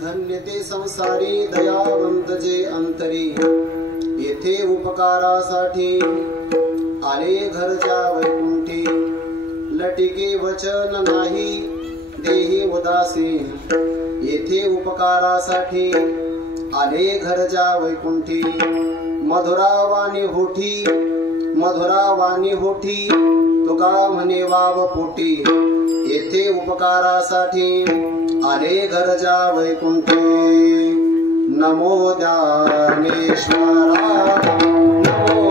धन्य ते संसारी दयावंत जे अंतरी, येथे उपकारासाठी आले घरच्या वैकुंठी। लटिके वचन नाही देही उदासीन, येथे उपकारासाठी आले घरच्या वैकुंठी। मधुरावाणी होठी तुका म्हणे वाव पोटी, येथे उपकारासाठी आले घरच्या वैकुंठी। नमो ज्ञानेश्वरा नमो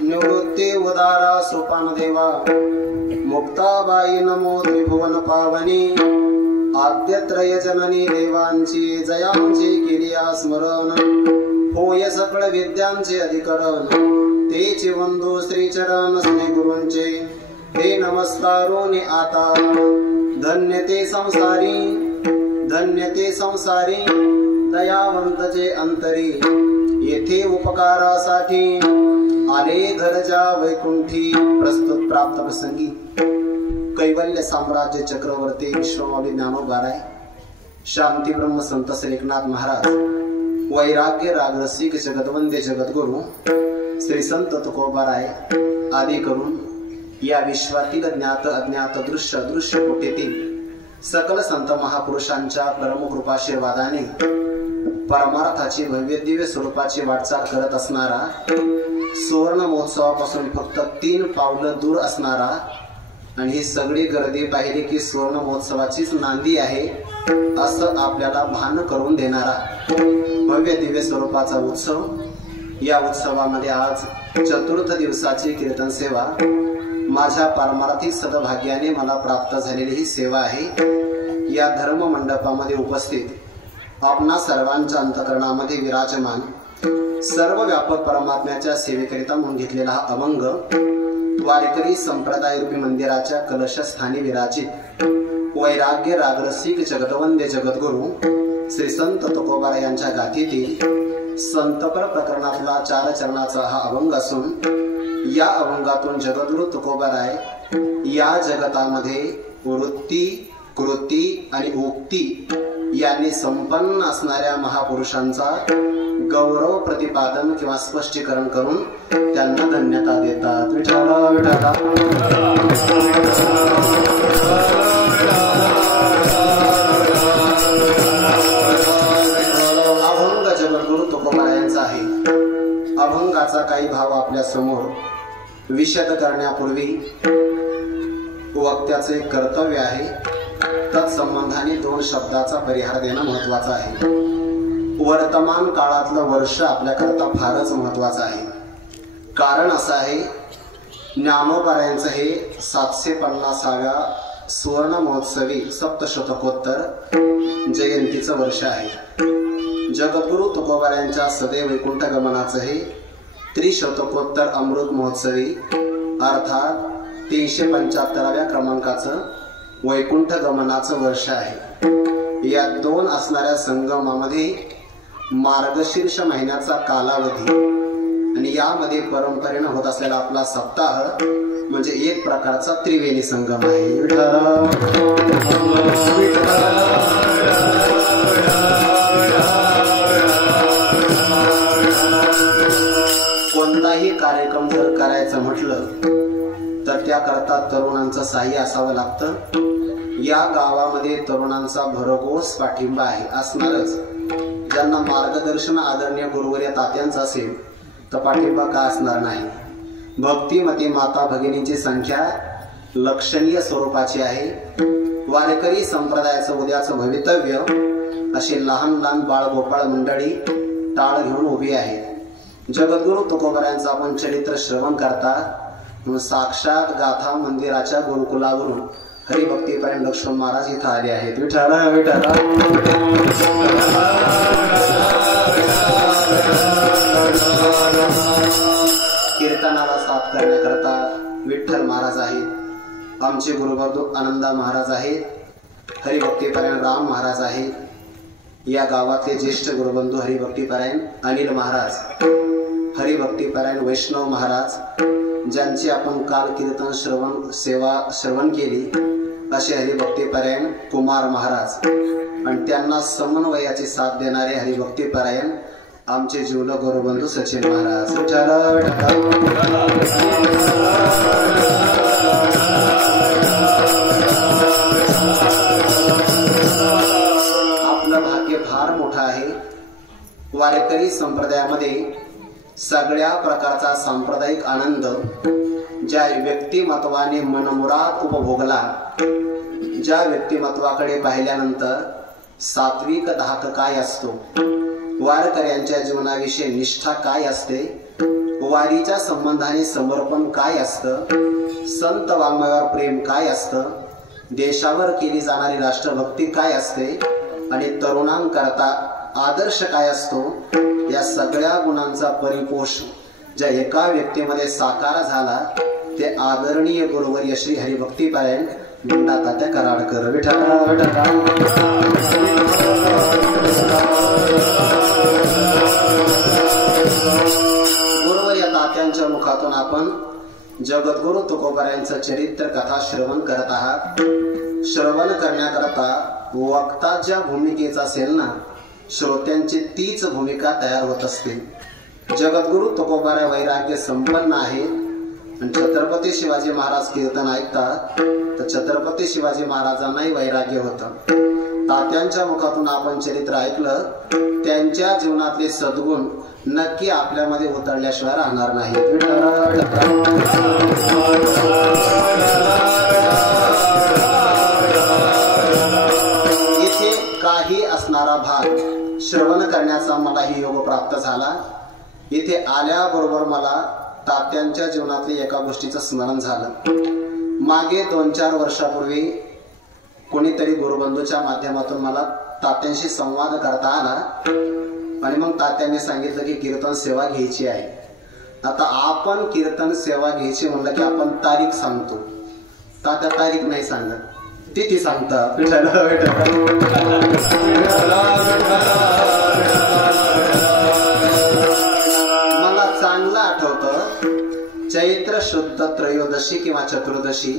निवृत्ते उदारा सोपान देवा। मुक्ताबाई नमो त्रिभुवन पावनी, आद्यत्रय जननी देवांची जयांची केली स्मरण। होय सकळ विद्यांचे अधिकरण, तेचे वंदो श्रीचरण श्री गुरूंचे। हे नमस्कारोनी आता धन्य ते संसारी दयावंतचे अंतरी, येथे उपकारासाठी आले घरच्या वैकुंठी। प्रस्तुत प्राप्त प्रसंगी कैवल्य साम्राज्य चक्रवर्ती विश्वमाऊली ज्ञानोबाराय, शांती ब्रह्म संत श्री एकनाथ महाराज, वैराग्य राग रसिक जगतवंद्य जगद्गुरु श्री संत तुकोबाराय आदी करून या विश्वातील ज्ञात अज्ञात दृश्य दृश्य कोटीतील सकल संत महापुरुषांच्या परम कृपाशीर्वादाने परमार्थाची भव्य दिव्य स्वरूपाची वाटचाल करत असणारा, सुवर्ण महोत्सवापासून फक्त 3 पावलं दूर असणारा आणि ही सगळी गर्दी पाहिली की सुवर्ण महोत्सवाचीच नांदी आहे असं आपल्याला भान करून देणारा भव्य दिव्य स्वरूपाचा उत्सव। या उत्सवामध्ये आज चतुर्थ दिवसाची कीर्तन सेवा माझ्या पारमार्थिक सद्भाग्याने मला प्राप्त झालेली ही सेवा आहे। या धर्म मंडपामध्ये उपस्थित आपणा सर्वांच्या अंतःकरणामध्ये विराजमान सर्व व्यापक परमात्म्याच्या सेवेकरिता म्हणून घेतलेला हा अभंग वारकरी संप्रदाय रूपी मंदिराच्या कलशस्थानी विराजित वैराग्य रागरसिक जगदवंद्य जगद्गुरु श्री संत तुकोबाराय यांच्या गाथेतील संतपर प्रकरणातला 4 चरणाचा हा अभंग असून या अभंगातून जगद्गुरु तुकोबाराय या जगतामध्ये वृत्ती, कृती आणि उक्ती यांनी संपन्न असणाऱ्या महापुरुषांचा गौरव प्रतिपादन किंवा स्पष्टीकरण करून त्यांना धन्यता देतात. विठ्ठला विठ्ठला. अभंग जगद्गुरु तुकोबारायांचा आहे. अभंगाचा काही भाव आपल्या समोर विशद करण्यापूर्वी वक्त्याचे कर्तव्य आहे. तत्संबंधाने 2 शब्दाचा परिहार देणं महत्वाचं आहे. वर्तमान काळातलं वर्ष आपल्याकरता फारच महत्वाचं आहे. कारण असं आहे, ज्ञानोबारायांचं हे 750व्या सुवर्ण महोत्सवी सप्तशतकोत्तर जयंतीचं वर्ष आहे. जगद्गुरु तुकोबारायांच्या सदैव वैकुंठ गमनाचं हे त्रिशतकोत्तर अमृत महोत्सवी अर्थात 375व्या क्रमांकाचं वैकुंठ गमनाचं वर्ष आहे. या 2 असणाऱ्या संगमामध्ये मार्गशीर्ष महिन्याचा कालावधी आणि यामध्ये परंपरेनं होत असलेला आपला सप्ताह म्हणजे एक प्रकारचा त्रिवेणी संगम आहे. कोणताही कार्यक्रम जर करायचं म्हटलं तर त्याकरता तरुणांचं साह्य असावं लागतं. या गावामध्ये तरुणांचा भरघोस पाठिंबा आहे, असणारच. ज्यांना मार्गदर्शन आदरणीय गुरुवर्य तात्यांचं असेल तर पाठिंबा का असणार नाही. भक्तिमती माता भगिनींची संख्या लक्षणीय स्वरूपाची आहे. वारकरी संप्रदायाचं उद्याचं भवितव्य अशी लहान लहान बाळगोपाळ मंडळी टाळ घेऊन उभी आहे. जगद्गुरु तुकोबारायांचं आपण चरित्र श्रवण करता साक्षात गाथा मंदिराच्या गुरुकुलावरून हरिभक्तीपर्यंत लक्ष्मण महाराज इथं आले आहेत. विठ्ठला विठ्ठला. कीर्तनाला साथ करण्याकरता विठ्ठल महाराज आहेत. आमचे गुरुबंधू आनंदा महाराज आहेत. हरिभक्तीपर्यंत राम महाराज आहेत. या गावातले ज्येष्ठ गुरुबंधू हरिभक्तीपरायण अनिल महाराज, हरिभक्तीपरायण वैष्णव महाराज, ज्यांची आपण काल कीर्तन श्रवण केली असे हरिभक्तीपरायण कुमार महाराज आणि त्यांना समन्वयाची साथ देणारे हरिभक्तीपरायण आमचे जीवलग गुरुबंधू सचिन महाराज. आपलं भाग्य फार मोठं आहे. वारकरी संप्रदायामध्ये सगळ्या प्रकारचा सांप्रदायिक आनंद ज्या व्यक्तिमत्वाने मनमुराद उपभोगला, ज्या व्यक्तिमत्वाकडे पाहिल्यानंतर सात्विक धाक काय असतो, वारकऱ्यांच्या जीवनाविषयी निष्ठा काय असते, वारीच्या संबंधाने समर्पण काय असतं, संत वाङ्मयावर प्रेम काय असतं, देशावर केली जाणारी राष्ट्रभक्ती काय असते आणि तरुणांकरता आदर्श काय असतो, या सगळ्या गुणांचा परिपोष ज्या एका व्यक्तीमध्ये साकार झाला ते आदरणीय गुरुवर्य श्री हरिभक्तीपरायण गुंडा तात्या कराडकर. विठ्ठला विठ्ठला. गुरुवर्य तात्यांच्या मुखातून आपण जगद्गुरु तुकोबारायांचं चरित्र कथा श्रवण करत आहात. श्रवण करण्याकरता वक्ता ज्या भूमिकेचा असेल ना, श्रोत्यांची तीच भूमिका तयार होत असते. जगद्गुरु तुकोबाराय वैराग्य संपन्न आहेत आणि छत्रपती शिवाजी महाराज कीर्तन ऐकतात तर छत्रपती शिवाजी महाराजांनाही वैराग्य होतं. तात्यांच्या मुखातून आपण चरित्र ऐकलं, त्यांच्या जीवनातले सद्गुण नक्की आपल्यामध्ये उतरल्याशिवाय राहणार नाही. इथे काही असणारा भाग श्रवण करण्याचा मलाही योग प्राप्त झाला. इथे आल्याबरोबर मला तात्यांच्या जीवनातल्या एका गोष्टीचं स्मरण झालं. मागे 2-4 वर्षापूर्वी कोणीतरी गुरुबंधूच्या माध्यमातून मला तात्यांशी संवाद करता आला आणि मग तात्यांनी सांगितलं की कीर्तन सेवा घ्यायची आहे. आता आपण कीर्तन सेवा घ्यायची म्हणलं की आपण तारीख सांगतो, तात्या तारीख नाही सांगत, तिथी सांगतात. मला चांगलं आठवतं, चैत्र शुद्ध त्रयोदशी किंवा चतुर्दशी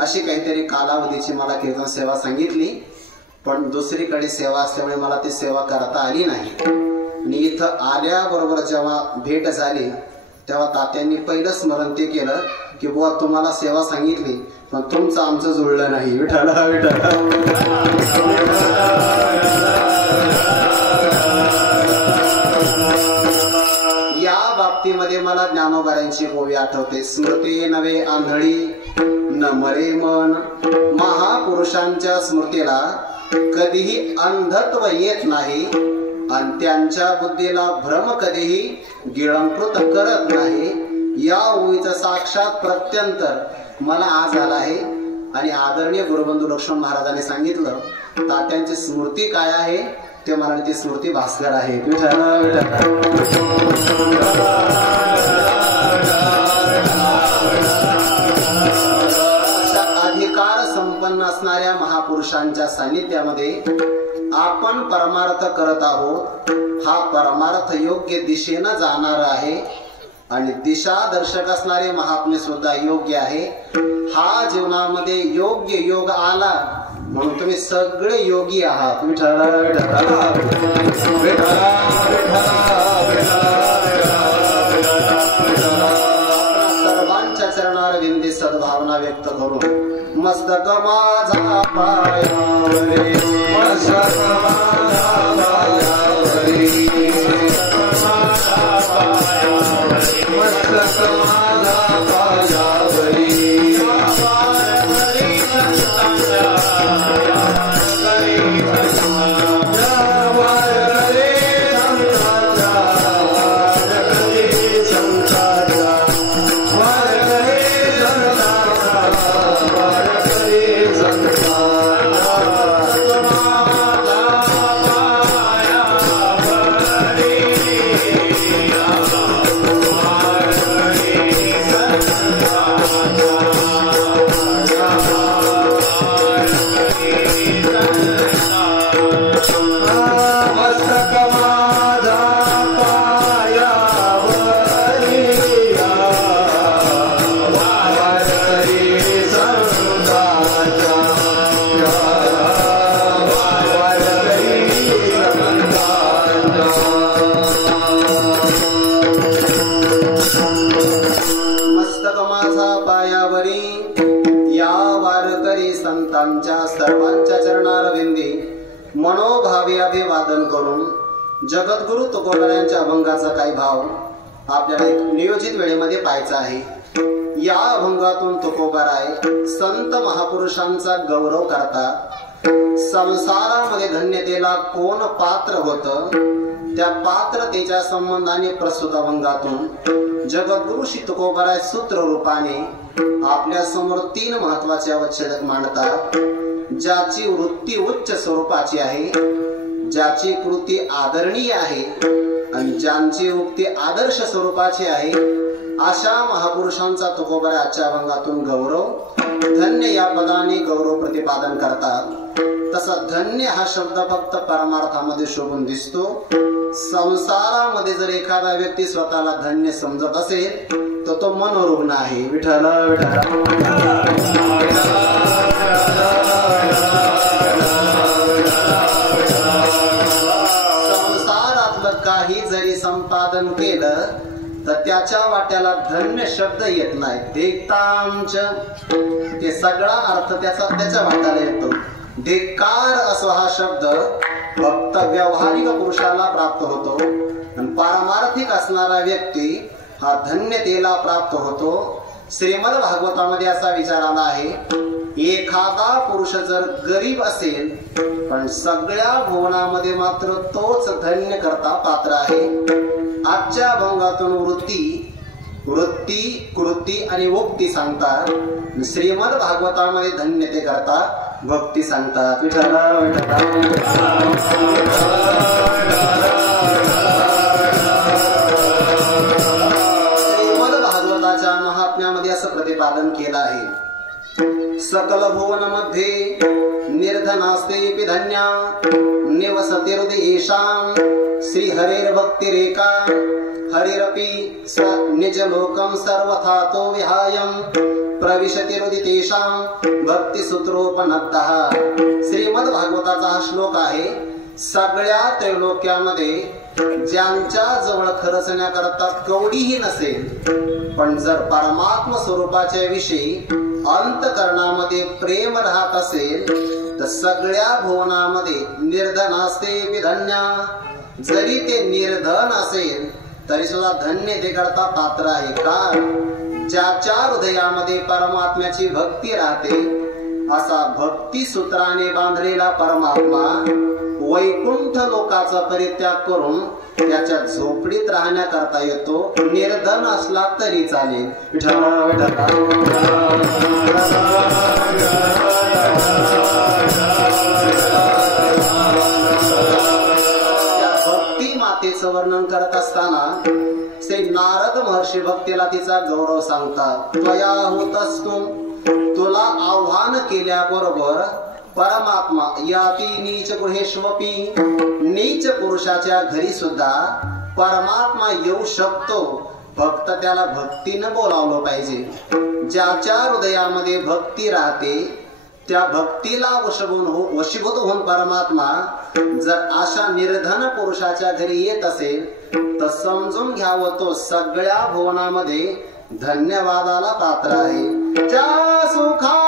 अशी काहीतरी कालावधीची मला कीर्तन सेवा सांगितली, पण दुसरीकडे सेवा असल्यामुळे मला ती सेवा करता आली नाही. आणि इथं आल्याबरोबर जेव्हा भेट झाली तेव्हा तात्यांनी पहिलं स्मरण ते केलं की बुवा तुम्हाला सेवा सांगितली पण तुमचं आमचं जुळलं नाही. विठाला विठाला. या बाबतीमध्ये मला ज्ञानोबारांची ओवी आठवते. स्मृती नवे आंधळी न मरे मन. महापुरुषांच्या स्मृतीला कधीही अंधत्व येत नाही आणि त्यांच्या बुद्धीला भ्रम कधीही गिळंकृत करत नाही. या ओवीचा साक्षात प्रत्यंतर मला आज आला आहे. आणि आदरणीय गुरुबंधू लक्ष्मण महाराजांनी सांगितलं तात्यांची स्मृती काय आहे ते मला ती स्मृती भास्कर आहे. अधिकार संपन्न असणाऱ्या महापुरुषांच्या सानिध्यामध्ये आपण परमार्थ करत आहोत. हा परमार्थ योग्य दिशेनं जाणार आहे आणि दिशा दर्शक असणारे महात्मे सुद्धा योग्य आहे. हा जीवनामध्ये योग्य योग आला म्हणून तुम्ही सगळे योगी आहात. विठ्ठला विठ्ठला सर्वांच्या चरणावर विंदी सद्भावना व्यक्त करून मस्तक माझा पायावरी, मस्तक माझा पायावरी, मस्तक माझा पायावरी. सर्वांच्या चरणार विंदी मनोभावे अभिवादन करून जगद्गुरु तुकोबारायांच्या अभंगाचा काही भाव आपल्याला एक नियोजित वेळेमध्ये पाहायचा आहे. या अभंगातून तुकोबाराय संत महापुरुषांचा गौरव करतात. संसारामध्ये धन्यतेला कोण पात्र होतं त्या पात्रतेच्या संबंधाने प्रस्तुत अभंगातून जगद्गुरु श्री तुकोबाराय सूत्र रूपाने आपल्या समोर 3 महत्वाचे अवच्छेदक मांडतात. ज्याची वृत्ती उच्च स्वरूपाची आहे, ज्याची कृती आदरणीय आहे आणि ज्यांची उक्ती आदर्श स्वरूपाची आहे अशा महापुरुषांचा तुकोबाराय आजच्या अभंगातून गौरव धन्य या पदाने गौरव प्रतिपादन करतात. तसा धन्य हा शब्द फक्त परमार्थामध्ये शोभून दिसतो. संसारामध्ये जर एखादा व्यक्ती स्वतःला धन्य समजत असेल तर तो मनोरुग्ण आहे. विठ्ठला विठ्ठला. संसारातलं काही जरी संपादन केलं तर त्याच्या वाट्याला धन्य शब्द येत नाही. देखतांच ते सगळा अर्थ त्याच्या वाट्याला येतो. धिक्कार असा हा शब्द फक्त व्यावहारिक पुरुषाला प्राप्त होतो आणि पारमार्थिक असणारा व्यक्ती हा धन्यतेला प्राप्त होतो. श्रीमद भागवतामध्ये असा विचार आला आहे, एखादा पुरुष जर गरीब असेल पण सगळ्या भुवनामध्ये मात्र तोच धन्य करता पात्र आहे. आजच्या अभंगातून वृत्ती कृती आणि उक्ती सांगतात. श्रीमद भागवतामध्ये धन्यते करता भक्ती सांगतात. विठ्ठला प्रतिपादन केलं आहे. सकल भुवन मध्ये निर्धनास्ते धन्या निवसति हृदयेषां श्री हरेर भक्तिरेका हरिरपि स निज लोकं सर्वथातो विहायं प्रविशति हृदितेषां भक्तिसूत्रोपनद्दः. श्रीमद भागवताचा हा श्लोक आहे. सगळ्या त्रैलोक्यामध्ये ज्यांच्या जवळ खरचण्याकरता कवडीही नसेल, पण जर परमात्म स्वरूपाच्या विषयी अंतकरणामध्ये प्रेम राहत असेल तर सगळ्या भुवनामध्ये निर्धनास्ते धन्या, जरी ते निर्धन असेल तरी सुद्धा धन्य ते करता पात्र आहे. का? ज्याच्या हृदयामध्ये परमात्म्याची भक्ती राहते, असा भक्ती सूत्राने बांधलेला परमात्मा वैकुंठ लोकाचा परित्याग करून त्याच्या झोपडीत राहण्याकरता येतो. निर्धन असला तरी चालेल. भक्ती मातेचं वर्णन करत असताना श्री नारद महर्षी भक्तीला तिचा गौरव सांगतात. त्वया होतस्तु, तुला आव्हान केल्याबरोबर परमात्मा याती नीच गृहेष्वपी, नीच पुरुषाच्या घरी सुद्धा परमात्मा येऊ शकतो. फक्त त्याला भक्तीनं बोलावलं पाहिजे. ज्याच्या हृदयामध्ये भक्ती राहते त्या भक्तीला वशीभूत होऊन परमात्मा जर अशा निर्धन पुरुषाच्या घरी येत असेल तर समजून घ्यावं तो सगळ्या भुवनामध्ये धन्यवादाला पात्र आहे. त्या सुखा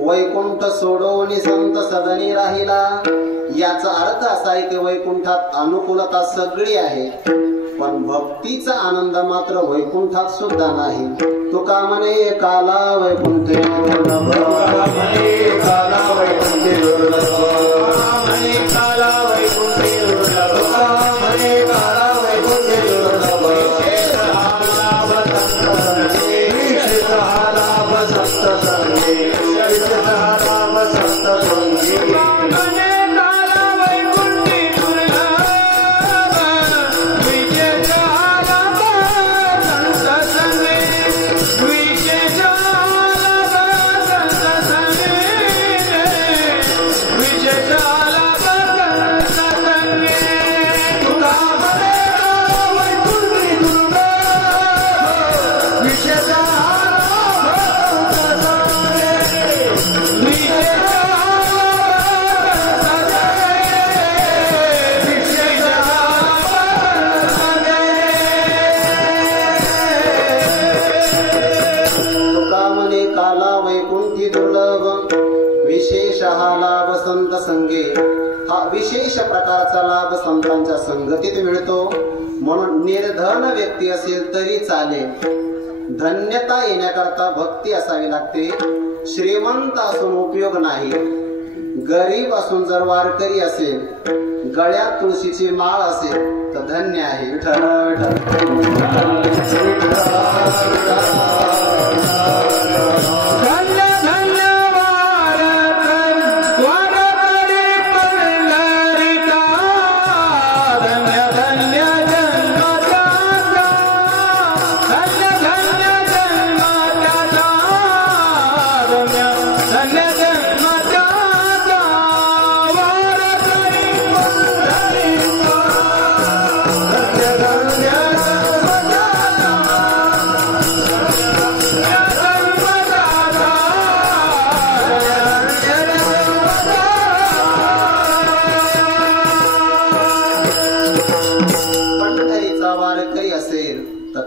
वैकुंठ सोडवून संत सदनी राहिला. याचा अर्थ असा आहे की वैकुंठात अनुकूलता सगळी आहे, पण भक्तीचा आनंद मात्र वैकुंठात सुद्धा नाही. तुका म्हणे काला वैकुंठे काला वैकुंठे काला विजय हा विशेष प्रकारचा लाभ संतांच्या संगतीत मिळतो. म्हणून निर्धन व्यक्ती असेल तरी चालेल, धन्यता येण्याकरता भक्ती असावी लागते. श्रीमंत असून उपयोग नाही. गरीब असून जर वारकरी असेल, गळ्यात तुळशीची माळ असेल तर धन्य आहे. विठ्ठल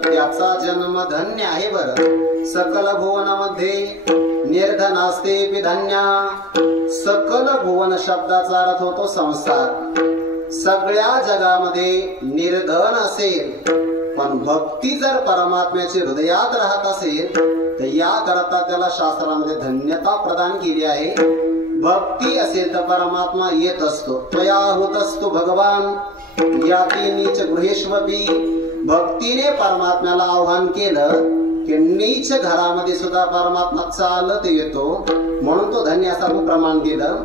त्याचा जन्म धन्य आहे. बर सकल भुवनामध्ये निर्धन असते धन्य. सकल भुवन शब्दाचा अर्थ होतो संसार. सगळ्या जगामध्ये निर्धन असेल, पण भक्ती जर परमात्म्याची हृदयात राहत असेल तर याकरता त्याला शास्त्रामध्ये धन्यता प्रदान केली आहे. भक्ती असेल तर परमात्मा येत असतो. त्वया होत असतो भगवान याती नीच गृहेष्वपी. भक्तीने परमात्म्याला आव्हान केलं की नीच घरामध्ये सुद्धा परमात्मा चालत येतो. म्हणून तो धन्य असा प्रमाण दिलं.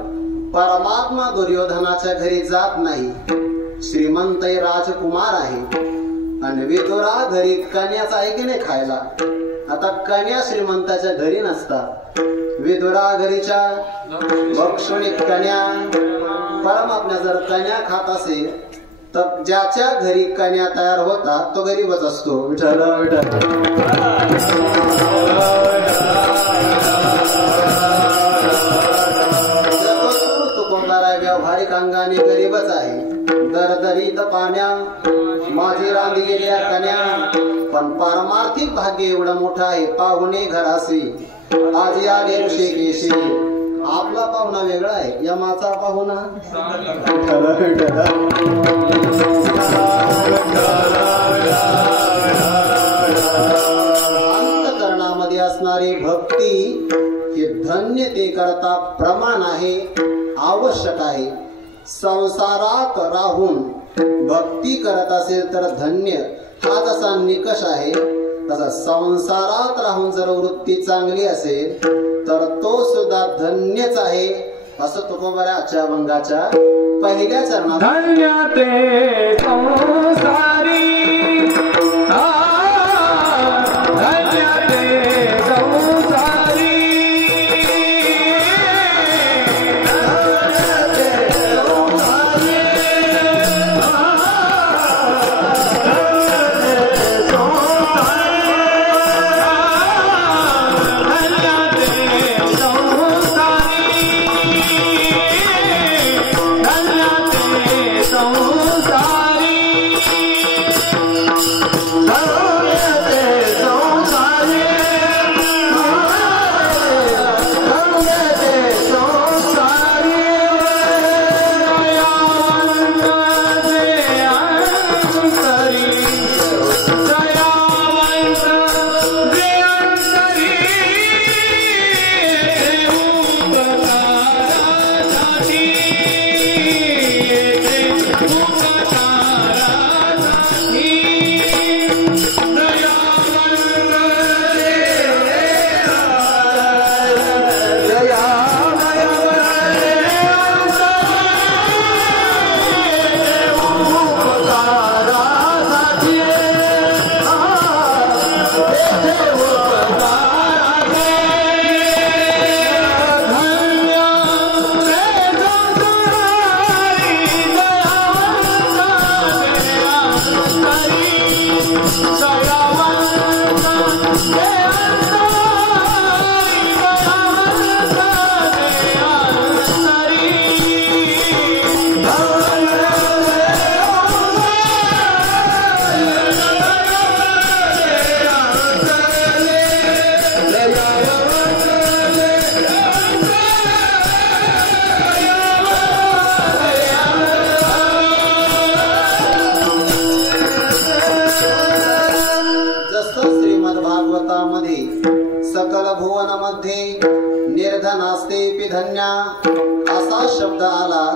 परमात्मा दुर्योधनाच्या घरी जात नाही. श्रीमंत राजकुमार आहे आणि विदुरा घरी कन्याचा आहे की नाही खायला. आता कन्या श्रीमंताच्या घरी नसतात. विदुरा घरीच्या भक्षणीत कन्या. परमात्मा जर कन्या खात असेल तर ज्याच्या घरी कन्या तयार होतात तो गरीबच असतो. विठ्ठल विठ्ठल व्यावहारिक अंगाने गरीबच आहे. दरदरीत पाण्या माझी रांधलेल्या कन्या. पण पारमार्थिक भाग्य एवढं मोठं आहे. पाहुणे घरासी आजी आले ऋषिकेशी. आपला पाहुणा वेगळा आहे, यमाचा पाहुणा अंतःकरणामध्ये असणारी भक्ती हे धन्य ते करता प्रमाण आहे, आवश्यक आहे. संसारात राहून भक्ती करत असेल तर धन्य हा जसा निकष आहे, तसा संसारात राहून जर वृत्ती चांगली असेल तर तो सुद्धा धन्यच आहे. असं तुकोबाराच्या अभंगाच्या पहिल्या चरणात धन्य ते संसारी, धन्य ते संसारी, संसारी भुवनामध्ये निर्धनास्तेपि धन्या असा शब्द आला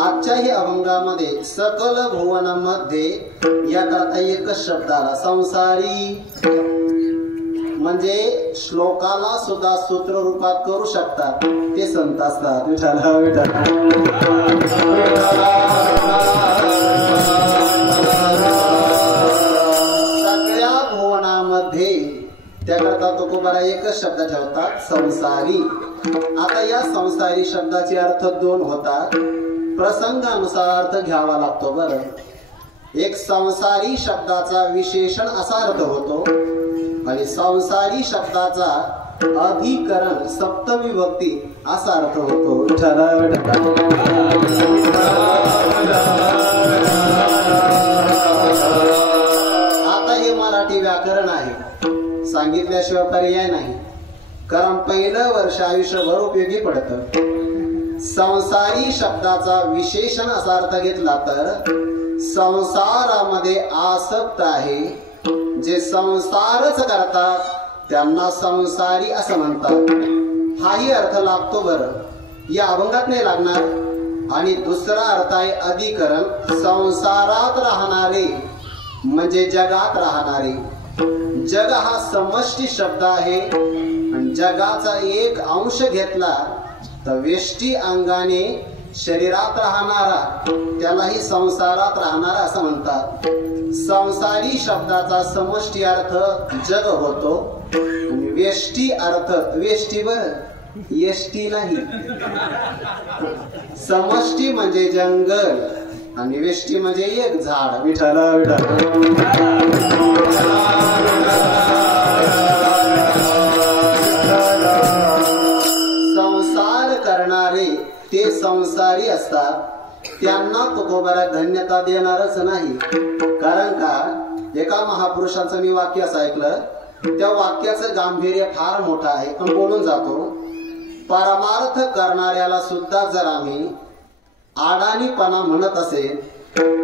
आजच्याही अभंगामध्ये. सकल भुवनामध्ये याकरता एकच शब्द आला संसारी. म्हणजे श्लोकाला सुद्धा सूत्र रूपात करू शकतात ते संत असतात. विठ्ठल विठ्ठल. सगळ्या भुवनामध्ये त्याकरता तुकोबारा एकच शब्द ठेवतात संसारी. आता या संसारी शब्दाचे अर्थ दोन होतात. प्रसंगानुसार अर्थ घ्यावा लागतो. बरं, एक संसारी शब्दाचा विशेषण असा अर्थ होतो आणि संसारी शब्दाचा अधिकरण सप्तमी विभक्ती असा अर्थ होतो. आता हे मराठी व्याकरण आहे, सांगितल्याशिवाय पर्याय नाही, कारण पहिलं वर्ष आयुष्यभर उपयोगी पडतं. संसारी शब्दाचा विशेषण असा अर्थ घेतला तर संसारामध्ये आसक्त आहे, जे संसारच करतात त्यांना संसारी असं म्हणतात. हाही अर्थ लागतो. बरं, या अभंगात नाही लागणार. आणि दुसरा अर्थ आहे अधिकरण. संसारात राहणारे म्हणजे जगात राहणारे. जग हा समष्टी शब्द आहे आणि जगाचा एक अंश घेतला तर वेष्टी अंगाने शरीरात राहणारा त्यालाही संसारात राहणारा असं म्हणतात. संसारी शब्दाचा समष्टी अर्थ जग होतो आणि वेष्टी अर्थ वेष्टीवर यष्टी नाही. समष्टी म्हणजे जंगल आणि वेष्टी म्हणजे एक झाड. विठ्ठल विठ्ठल. संसार करणारे ते संसारी असतात. त्यांना तुकोबारा धन्यता देणारच नाही. कारण का, एका महापुरुषाचं मी वाक्य असं ऐकलं, त्या वाक्याचं गांभीर्य फार मोठं आहे, पण बोलून जातो. परमार्थ करणाऱ्याला सुद्धा जर आम्ही आडाणीपणा म्हणत असेल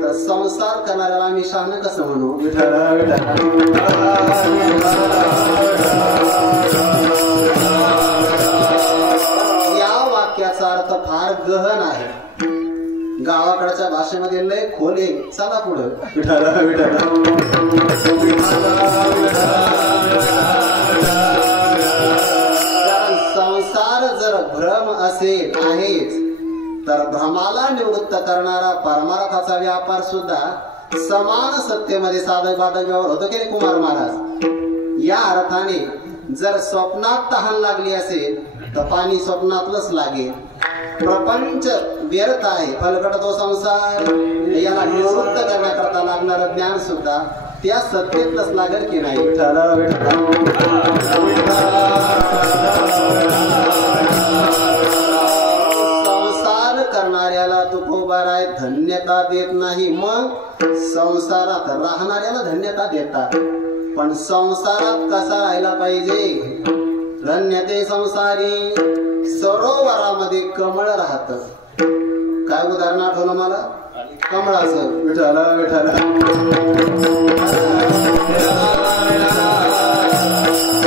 तर संसार करणाऱ्याला आम्ही शहाणं कसं म्हणू. या वाक्याचा अर्थ फार गहन आहे. गावाकडच्या भाषेमध्ये लय खोल आहे. चला पुढे. संसार जर भ्रम असेल आहेच, तर भ्रमाला निवृत्त करणारा परमार्थाचा व्यापार सुद्धा समान सत्तेमध्ये साधक बाधक व्यवहार होतो की कुमार महाराज. या अर्थाने जर स्वप्नात तहान लागली असेल तर पाणी स्वप्नातलंच लागेल. प्रपंच व्यर्थ आहे, फलकट तो संसार. याला निवृत्त करण्याकरता लागणार ज्ञान सुद्धा त्या सत्तेतच लागेल की नाही. संसार करणाऱ्याला तुकोबारा धन्यता देत नाही, मग संसारात राहणाऱ्याला धन्यता देतात. पण संसारात कसा राहायला पाहिजे. धन्यते संसारी. सरोवरामध्ये कमळ राहत. काय उदाहरण आठवलं मला, कमळाचं. विठ्ठल विठ्ठल.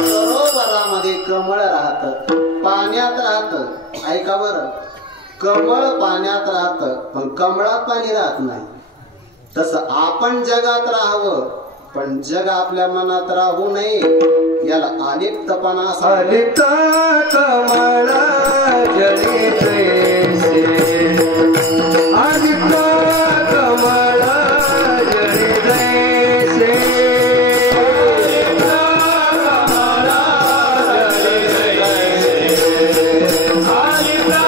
सरोवरामध्ये कमळ राहत, पाण्यात राहत. ऐका बरं, कमळ पाण्यात राहत पण कमळात पाणी राहत नाही. तसं आपण जगात राहावं पण जग आपल्या मनात राहू नये. याला अलिप्तपणा. अलिप्त कमळ जली जैसे, अलिप्त कमळ जली जैसे, अलिप्त कमळ जली जैसे, अलिप्त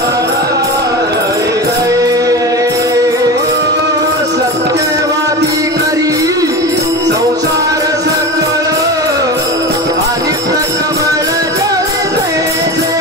कमळ जली जैसे. सत्यवादी करी संसार सकळ, अलिप्त कमळ जली जैसे,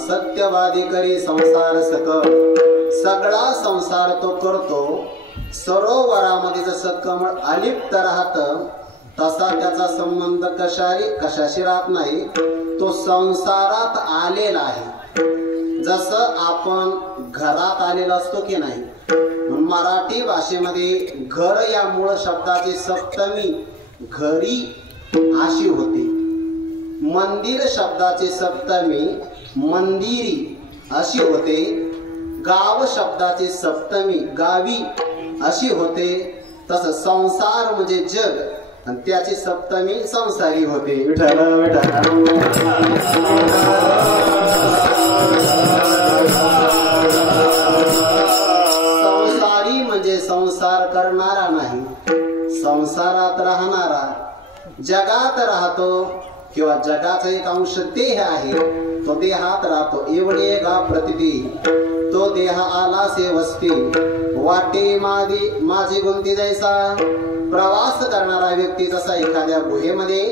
सत्यवादी करी संसार सकळ, सगळा संसार तो करतो. सरोवरामध्ये जसं कमळ अलिप्त राहत तसा त्याचा संबंध कशाशी राहत नाही, तो संसारात आलेला आहे. जसं आपण घरात आलेला असतो की नाही. मराठी भाषेमध्ये घर या मूळ शब्दाची सप्तमी घरी अशी होते. मंदिर शब्दाची सप्तमी मंदिरी अशी होते. गाव शब्दाची सप्तमी गावी अशी होते. तसं संसार म्हणजे जग आणि त्याची सप्तमी संसारी होते. विठ्ठल विठ्ठल. संसारी म्हणजे संसार करणारा नाही, संसारात राहणारा. जगात राहतो किंवा जगाचा एक अंश देह आहे, तो देहात राहतो. एवढे गा प्रतिदी तो देह आला से वस्ती, वाटे माझी गुंती जैसा. प्रवास करणारा व्यक्ती जसा एखाद्या गुहेमध्ये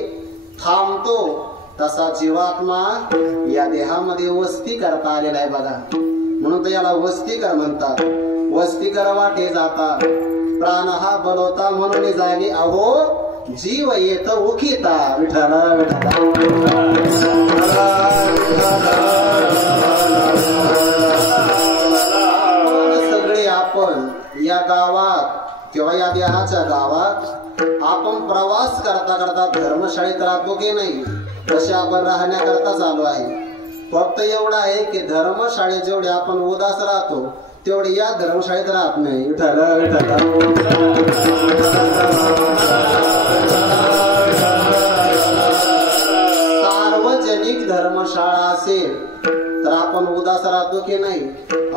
थांबतो तसा जीवात्मा या देहामध्ये वस्ती करता आलेला आहे बघा. म्हणून तर याला वस्तीकर म्हणतात. वस्तीकर वाटे जाता प्राण हा बलवता म्हणून जागे अहो जीव येत उखिता. विठ्ठला विठ्ठला. सगळे आपण या गावात किंवा या देहाच्या गावात आपण प्रवास करता करता धर्मशाळेत राहतो की नाही, तसे आपण राहण्याकरता चालू आहे. फक्त एवढं आहे की धर्मशाळेत जेवढे आपण उदास राहतो तेवढे या धर्मशाळेत राहत नाही. विठ्ठला विठ्ठला. सार्वजनिक धर्मशाळा असेल तर आपण उदास राहतो की नाही.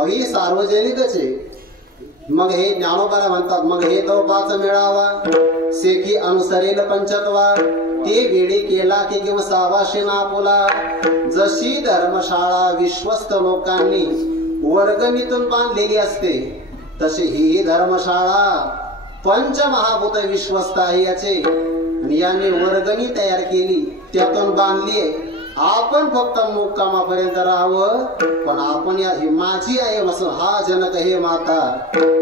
ही सार्वजनिकच आहे. मग हे ज्ञानोबाला म्हणतात मग हे तो पाच मिळावा सेकी अनुसरेल पंचत्वा, ते वेळी केला की किंवा सावाशे नापुला. जशी धर्मशाळा विश्वस्त लोकांनी वर्गणीतून बांधलेली असते तशी ही धर्मशाळा पंचमहाभूत विश्वस्त आहे याचे, आणि यांनी वर्गणी तयार केली त्यातून बांधली आहे. आपण फक्त मुक्कामापर्यंत राहावं, पण आपण या माझी आहे असं हा जनक हे माता,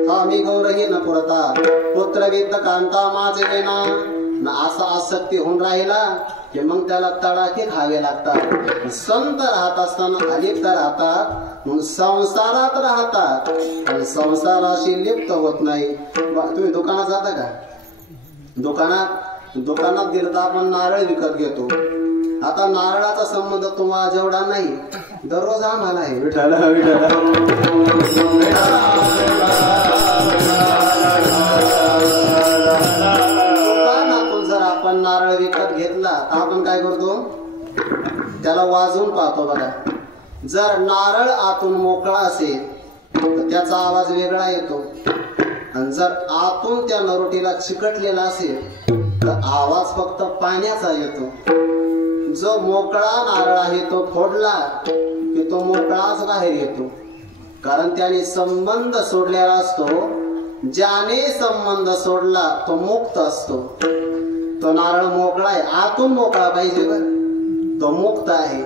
हा मी गौरही न पुरता पुत्रविद्ध कांता माझे ना. असा आसक्ती होऊन राहिला की मग त्याला तडाखे खावे लागतात. संत राहत असताना अलिप्त राहतात, संसारात राहतात आणि संसाराशी लिप्त होत नाही. तुम्ही दुकानात जाता का? दुकानात गेलं तर आपण नारळ विकत घेतो. आता नारळाचा संबंध तुम्हाला जेवढा नाही दररोज आम्हाला आहे. विठ्ठला विठ्ठला. दुकानातून जर आपण नारळ विकत घेतला तर आपण काय करतो, त्याला वाजवून पाहतो बघा. जर नारळ आतून मोकळा असेल तर त्याचा आवाज वेगळा येतो, आणि जर आतून त्या नरोटीला चिकटलेला असेल तर आवाज फक्त पाण्याचा येतो. जो मोकळा नारळ आहे तो फोडला की तो मोकळाच बाहेर येतो, कारण त्याने संबंध सोडलेला असतो. ज्याने संबंध सोडला तो मुक्त असतो. तो नारळ मोकळा आहे, आतून मोकळा पाहिजे बरं, तो मुक्त आहे.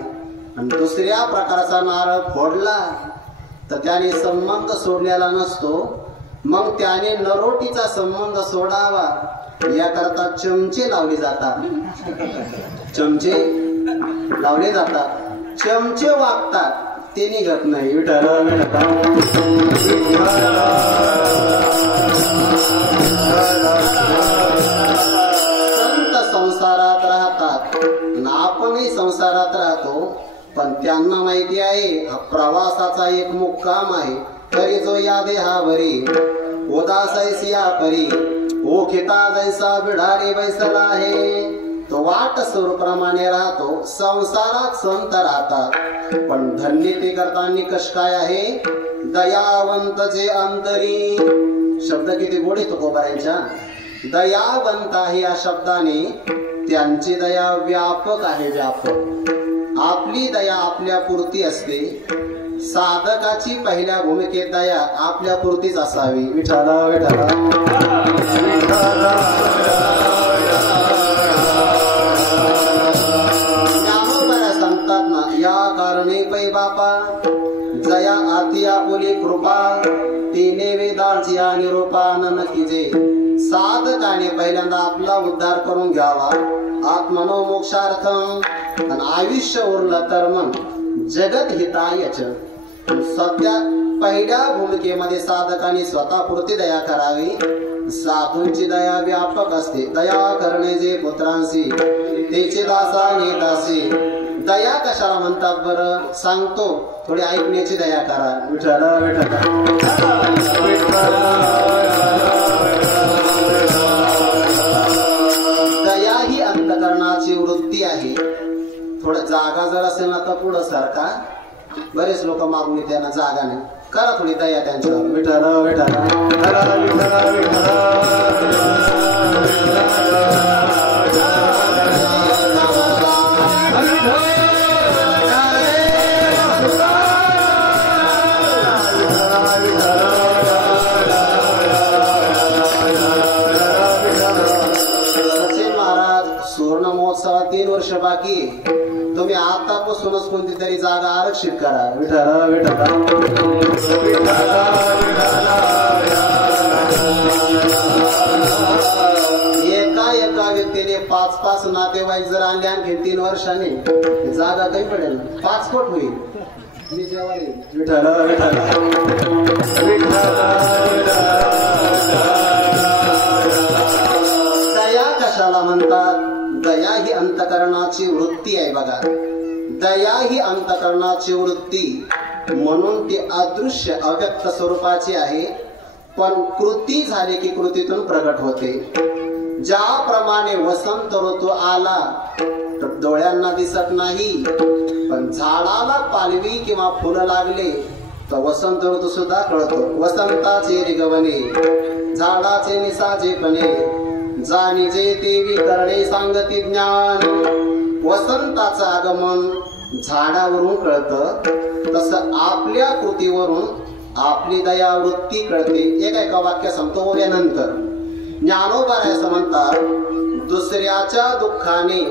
आणि दुसऱ्या प्रकारचा नारळ फोडला तर त्याने संबंध सोडलेला नसतो. मग त्याने नरोटीचा संबंध सोडावा याकरता चमचे लावले जातात. चमचे लावले जातात, चमचे वागतात, ते निघत नाही. विठ्ठला विठ्ठला. संत संसारात राहतात, आपणही संसारात राहतो, पण त्यांना माहिती आहे हा प्रवासाचा एक मुक्काम आहे. तरी जो या देहावरी उदासैसिया परी ओखिता जैसा बिढारी बैसला आहे, तो वाट स्वरूप्रमाणे राहतो. संसारात संत राहतात, पण धन्य ते करता निकष काय आहे, दयावंत जे अंतरी. शब्द किती गोड येतो कोबाऱ्यांच्या. दयावंत आहे या शब्दाने त्यांची दया व्यापक आहे, व्यापक. आपली दया आपल्या पुरती असते. साधकाची पहिल्या भूमिकेत दया आपल्या पुरतीच असावी. विठ्ठला विठ्ठला. ज्ञानोबाला सांगतात ना, या कारणे पै बापा साधकाने पहिल्यांदा आपला उद्धार करून घ्यावा आत्मनो मोक्षार्थम, आणि आयुष्य उरलं तर मग जगत हितायच. सध्या पहिल्या भूमिकेमध्ये साधकाने स्वतःपुरती दया करावी. साधूंची दया व्यापक असते. दया करणे जे पुत्रांशी तेचे दासा नेतासी. दया कशाला म्हणतात बरं सांगतो, थोडी ऐकण्याची दया करा. विठ्ठल दया ही अंतकरणाची वृत्ती आहे. थोडं जागा जर असेल ना तर पुढं सारखा. बरेच लोक मागणी त्यांना जागा नाही, करा थोडी दया त्यांच्यावर. विठ्ठल सचिन महाराज सुवर्ण महोत्सवात 3 वर्ष बाकी, तुम्ही आतापासूनच कोणती तरी जागा आरक्षित करा. विठ्ठल एका व्यक्तीने 5-5 नातेवाईक जर आणले आणखी 3 वर्षांनी जागा काही पडेल, 5 फूट होईल. मी जेव्हा दया कशाला म्हणतात? दया ही अंतकरणाची वृत्ती आहे. बघा, दया ही अंतकरणाची वृत्ती म्हणून ती अदृश्य अव्यक्त स्वरूपाची आहे, पण कृती झाली की कृतीतून प्रगट होते. ज्याप्रमाणे वसंत ऋतू आला तर डोळ्यांना दिसत नाही, पण झाडाला पालवी किंवा फुलं लागले तर वसंत ऋतू सुद्धा कळतो. वसंताचे रिगवणे झाडाचे निसाजेपणे, जाणीजे देवी करणे सांगती ज्ञान. वसंताचं आगमन झाडावरून कळतं, तसं आपल्या कृतीवरून आपली दया वृत्ती कळते. एका वाक्य सांगतो बोलल्यानंतर ज्ञानोबा असं म्हणतात, दुसऱ्याच्या दुःखाने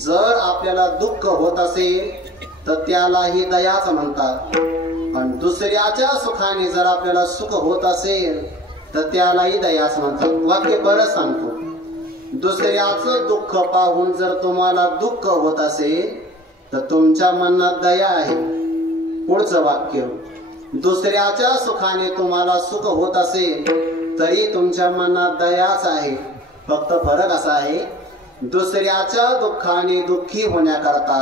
जर आपल्याला दुःख होत असेल तर त्यालाही दयाच म्हणतात, पण दुसऱ्याच्या सुखाने जर आपल्याला सुख होत असेल तर त्यालाही दयाच म्हणतात. वाक्य परत सांगतो, दुसऱ्याचं दुःख पाहून जर तुम्हाला दुःख होत असेल तर तुमच्या मनात दया आहे. पुढचं वाक्य, दुसऱ्याच्या सुखाने तुम्हाला सुख होत असेल तरी तुमच्या मनात दयाच आहे. फक्त फरक असा आहे, दुसऱ्याच्या दुःखाने दुःखी होण्याकरता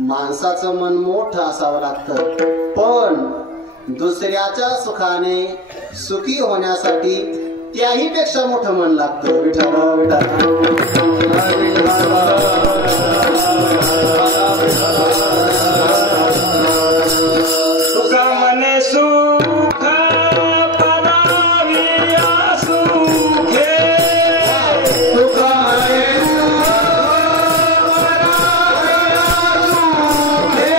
माणसाचं मन मोठं असावं लागतं, पण दुसऱ्याच्या सुखाने सुखी होण्यासाठी त्याही पेक्षा मोठं मन लागतं. तुका मने सुख पराविया सुखे, तुका मने सुख पराविया सुखे,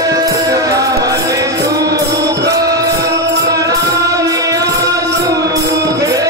तुका मने सुख पराविया सुखे,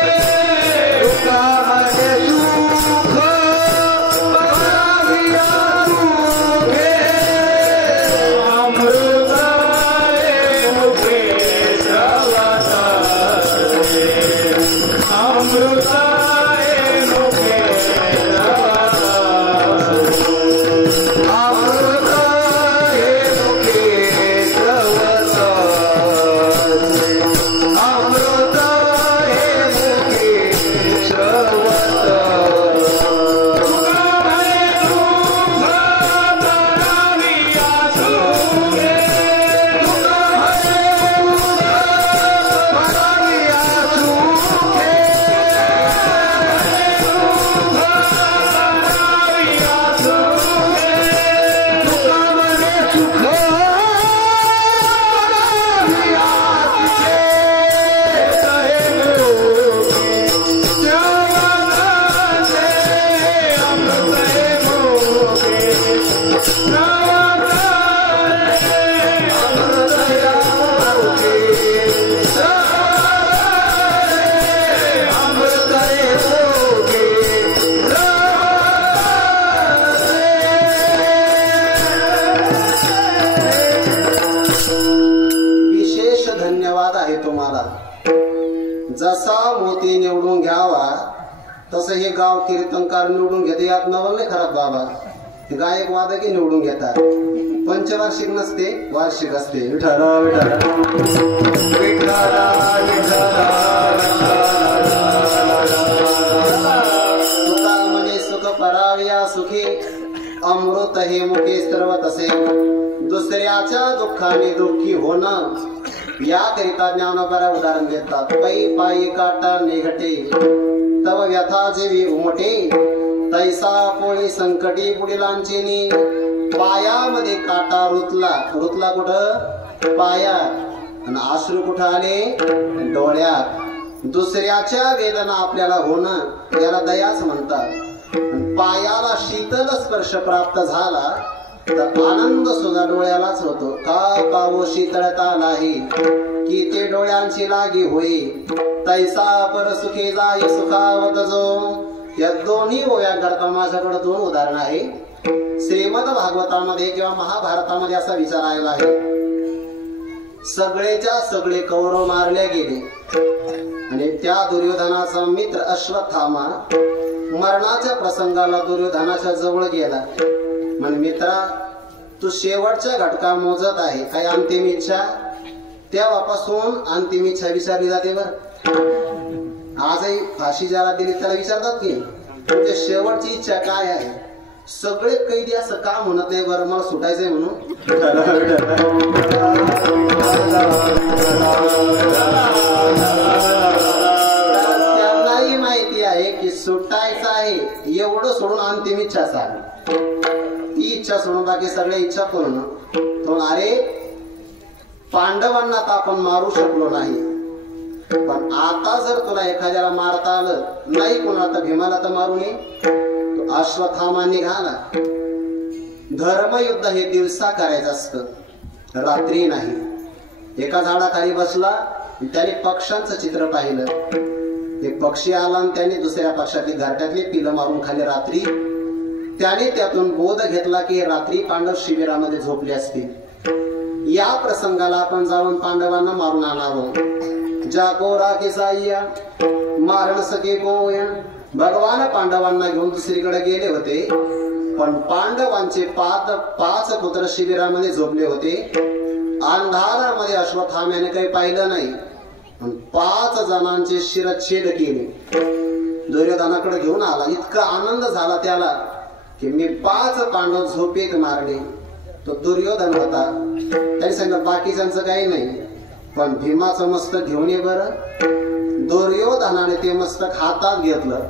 तसं हे गाव कीर्तनकार निवडून घेते यात नवल नाही खराब बाबा. गायक वादकही निवडून घेतात. पंचवार्षिक नसते, वार्षिक असते. विठ्ठल विठ्ठल तुका म्हणे सुख पराव्या सुखी अमृत हे मुखे सर्व तसे. दुसऱ्याच्या दुःखाने दुःखी होणं याकरिता ज्ञानोबा उदाहरण देतात. पै पायी काटा निघटे तव व्यथा जेवी उमटे. तैसा पोळी संकटी पुढीलांचिनी. पायामध्ये काटा रुतला. रुतला कुठं? पायात. आणि अश्रू कुठं आले? डोळ्यात. दुसऱ्याच्या वेदना आपल्याला होणं याला दयाच म्हणतात. पायाला शीतल स्पर्श प्राप्त झाला तर आनंद सुद्धा डोळ्यालाच होतो. का पावो शीतळता नाही की ते डोळ्यांची लागी होई. तैसा पर सुखे जाई सुखावत जो. या दोन्ही ओव्या करता माझ्याकडे दोन उदाहरण आहे. श्रीमद भागवतामध्ये किंवा महाभारतामध्ये असा विचार आलेला आहे. सगळेच्या सगळे कौरव मारले गेले आणि त्या दुर्योधनाचा मित्र अश्वत्थामा मरणाच्या प्रसंगाला दुर्योधनाच्या जवळ गेला. म्हणे मित्रा, तू शेवटच्या घटका मोजत आहे, काय अंतिम इच्छा? तेव्हापासून अंतिम इच्छा विचारली जाते. बर आजही फाशी ज्याला दिली त्याला विचारतात की तुमची शेवटची इच्छा काय आहे? सगळे कैदी असं का म्हणत नाही बरं, मला सुटायचंय म्हणून? त्यांनाही माहिती आहे की सुटायचं आहे, एवढं सोडून अंतिम इच्छा सांग. ती इच्छा सोडून बाकी सगळ्या इच्छा करून तो अरे पांडवांना तर आपण मारू शकलो नाही, पण आता जर तुला एखाद्याला मारता आलं नाही, कोणाला तर भीमाला तर मारू नये. तो अश्वत्थामा निघाला. धर्मयुद्ध हे दिवसा करायचं असतं, रात्री नाही. एका झाडाखाली बसला, त्याने पक्ष्यांचं चित्र पाहिलं. एक पक्षी आला आणि त्याने दुसऱ्या पक्षातली घरट्यातली पिलं मारून खाली. रात्री त्याने त्यातून बोध घेतला की रात्री पांडव शिबिरामध्ये झोपले असतील. या प्रसंगाला आपण जाऊन पांडवांना मारून आणावं. जाको राखे साह्या मारण सके कोय. भगवान पांडवांना घेऊन दुसरीकडे गेले होते, पण पांडवांचे पाच पुत्र शिबिरामध्ये झोपले होते. अंधारामध्ये अश्वत्थाम्याने काही पाहिलं नाही, 5 जणांचे शिरच्छेद केले. दुर्योधनाकडे घेऊन आला. इतका आनंद झाला त्याला की मी 5 पांडव झोपेत मारले. तो दुर्योधन होता. त्याने सांगितलं बाकीच्यांचं काही नाही, पण भीमाचं मस्तक घेऊन ये बरं. दुर्योधनाने ते मस्तक हातात घेतलं,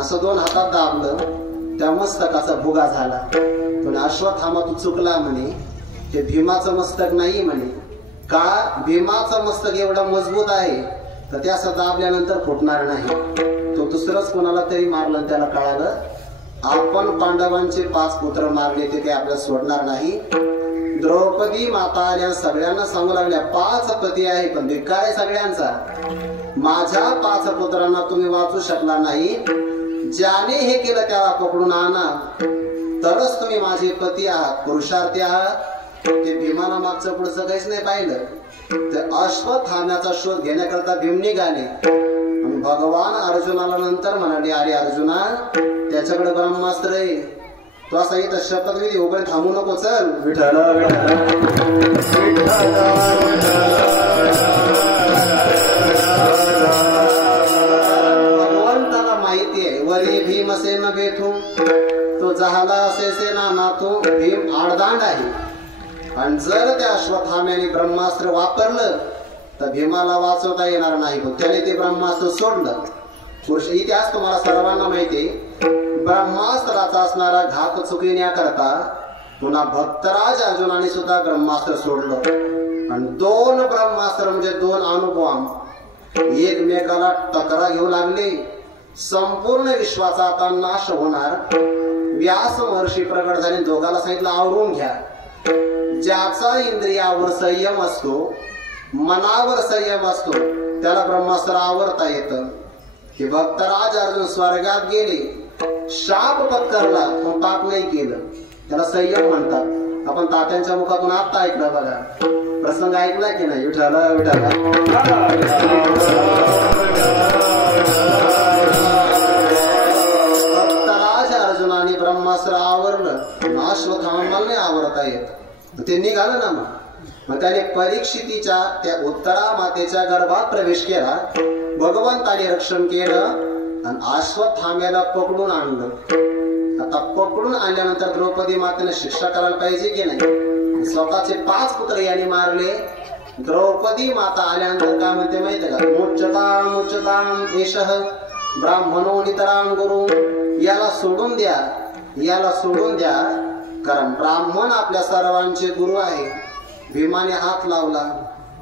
असं 2 हातात दाबलं, त्या मस्तकाचा भुगा झाला. पण अश्वत्थामा तू चुकला म्हणे, ते भीमाचं मस्तक नाही म्हणे. का? भीमाचं मस्तक एवढं मजबूत आहे तर ते असं दाबल्यानंतर फुटणार नाही. तो दुसरंच कोणाला तरी मारलं, त्याला कळालं आपण पांडवांचे 5 पुत्र मारले, ते काही आपल्याला सोडणार नाही. द्रौपदी माता आल्या, सगळ्यांना सांगू लागल्या 5 पती आहे, पण धिक्कार आहे सगळ्यांचा. माझ्या 5 पुत्रांना तुम्ही वाचू शकला नाही. ज्याने हे केलं त्याला पकडून आणा, तरच तुम्ही माझे पती आहात, पुरुषार्थी आहात. ते भीमाला मागचं पुढचं काहीच नाही पाहिलं. ते अश्वत्थाम्याचा शोध घेण्याकरता भीम निघाले. भगवान अर्जुनाला नंतर म्हणाले, अरे अर्जुना, त्याच्याकडे ब्रह्मास्त्र आहे, तो असा इथं शपथविधी उभे थांबू नको, चल. विठ्ठल भगवंताला माहिती आहे वरी भीमसेन बेथू, तो झाला असे सेना नातू. भीम आडदांड आहे, आणि जर त्या अश्वत्थाम्याने ब्रह्मास्त्र वापरलं तर भीमाला वाचवता येणार नाही. त्याने ते ब्रह्मास्त्र सोडलं. इतिहास तुम्हाला सर्वांना माहिती. ब्रह्मास्त्राचा असणारा घात चुकविण्याकरता पुन्हा भक्तराज अर्जुनाने सुद्धा ब्रह्मास्त्र सोडलं. आणि 2 ब्रह्मास्त्र म्हणजे 2 अणुबॉम्ब एकमेकाला टकरा घेऊ लागले. संपूर्ण विश्वाचा आता नाश होणार. व्यास महर्षी प्रकट झाले, दोघाला सांगितलं आवरून घ्या. ज्याचा इंद्रियावर संयम असतो, मनावर संयम असतो, त्याला ब्रह्मास्त्र आवरता येतं. हे भक्तराज अर्जुन स्वर्गात गेले, शाप पत्करला, पण पाप नाही केलं, त्याला संयम म्हणतात. आपण तात्यांच्या मुखातून आता ऐकलं बघा, प्रसंग ऐकला की नाही? विठ्ठल विठ्ठल. अश्वत्थामा मला नाही आवरता येत. ते निघालं ना मग त्याने परीक्षितीच्या त्या उत्तरा मातेच्या गर्भात प्रवेश केला. भगवंताने रक्षण केलं आणि अश्वत्थाम्याला पकडून आणलं. आता पकडून आणल्यानंतर द्रौपदी मातेने शिक्षा करायला पाहिजे की नाही. स्वतःचे 5 पुत्र याने मारले. द्रौपदी माता आल्यानंतर काय म्हणते माहितीये का? मुच्यताम मुच्यताम एषः ब्राह्मणो नितराम गुरु. याला सोडून द्या, याला सोडून द्या, कारण ब्राह्मण आपल्या सर्वांचे गुरु आहे. भीमाने हात लावला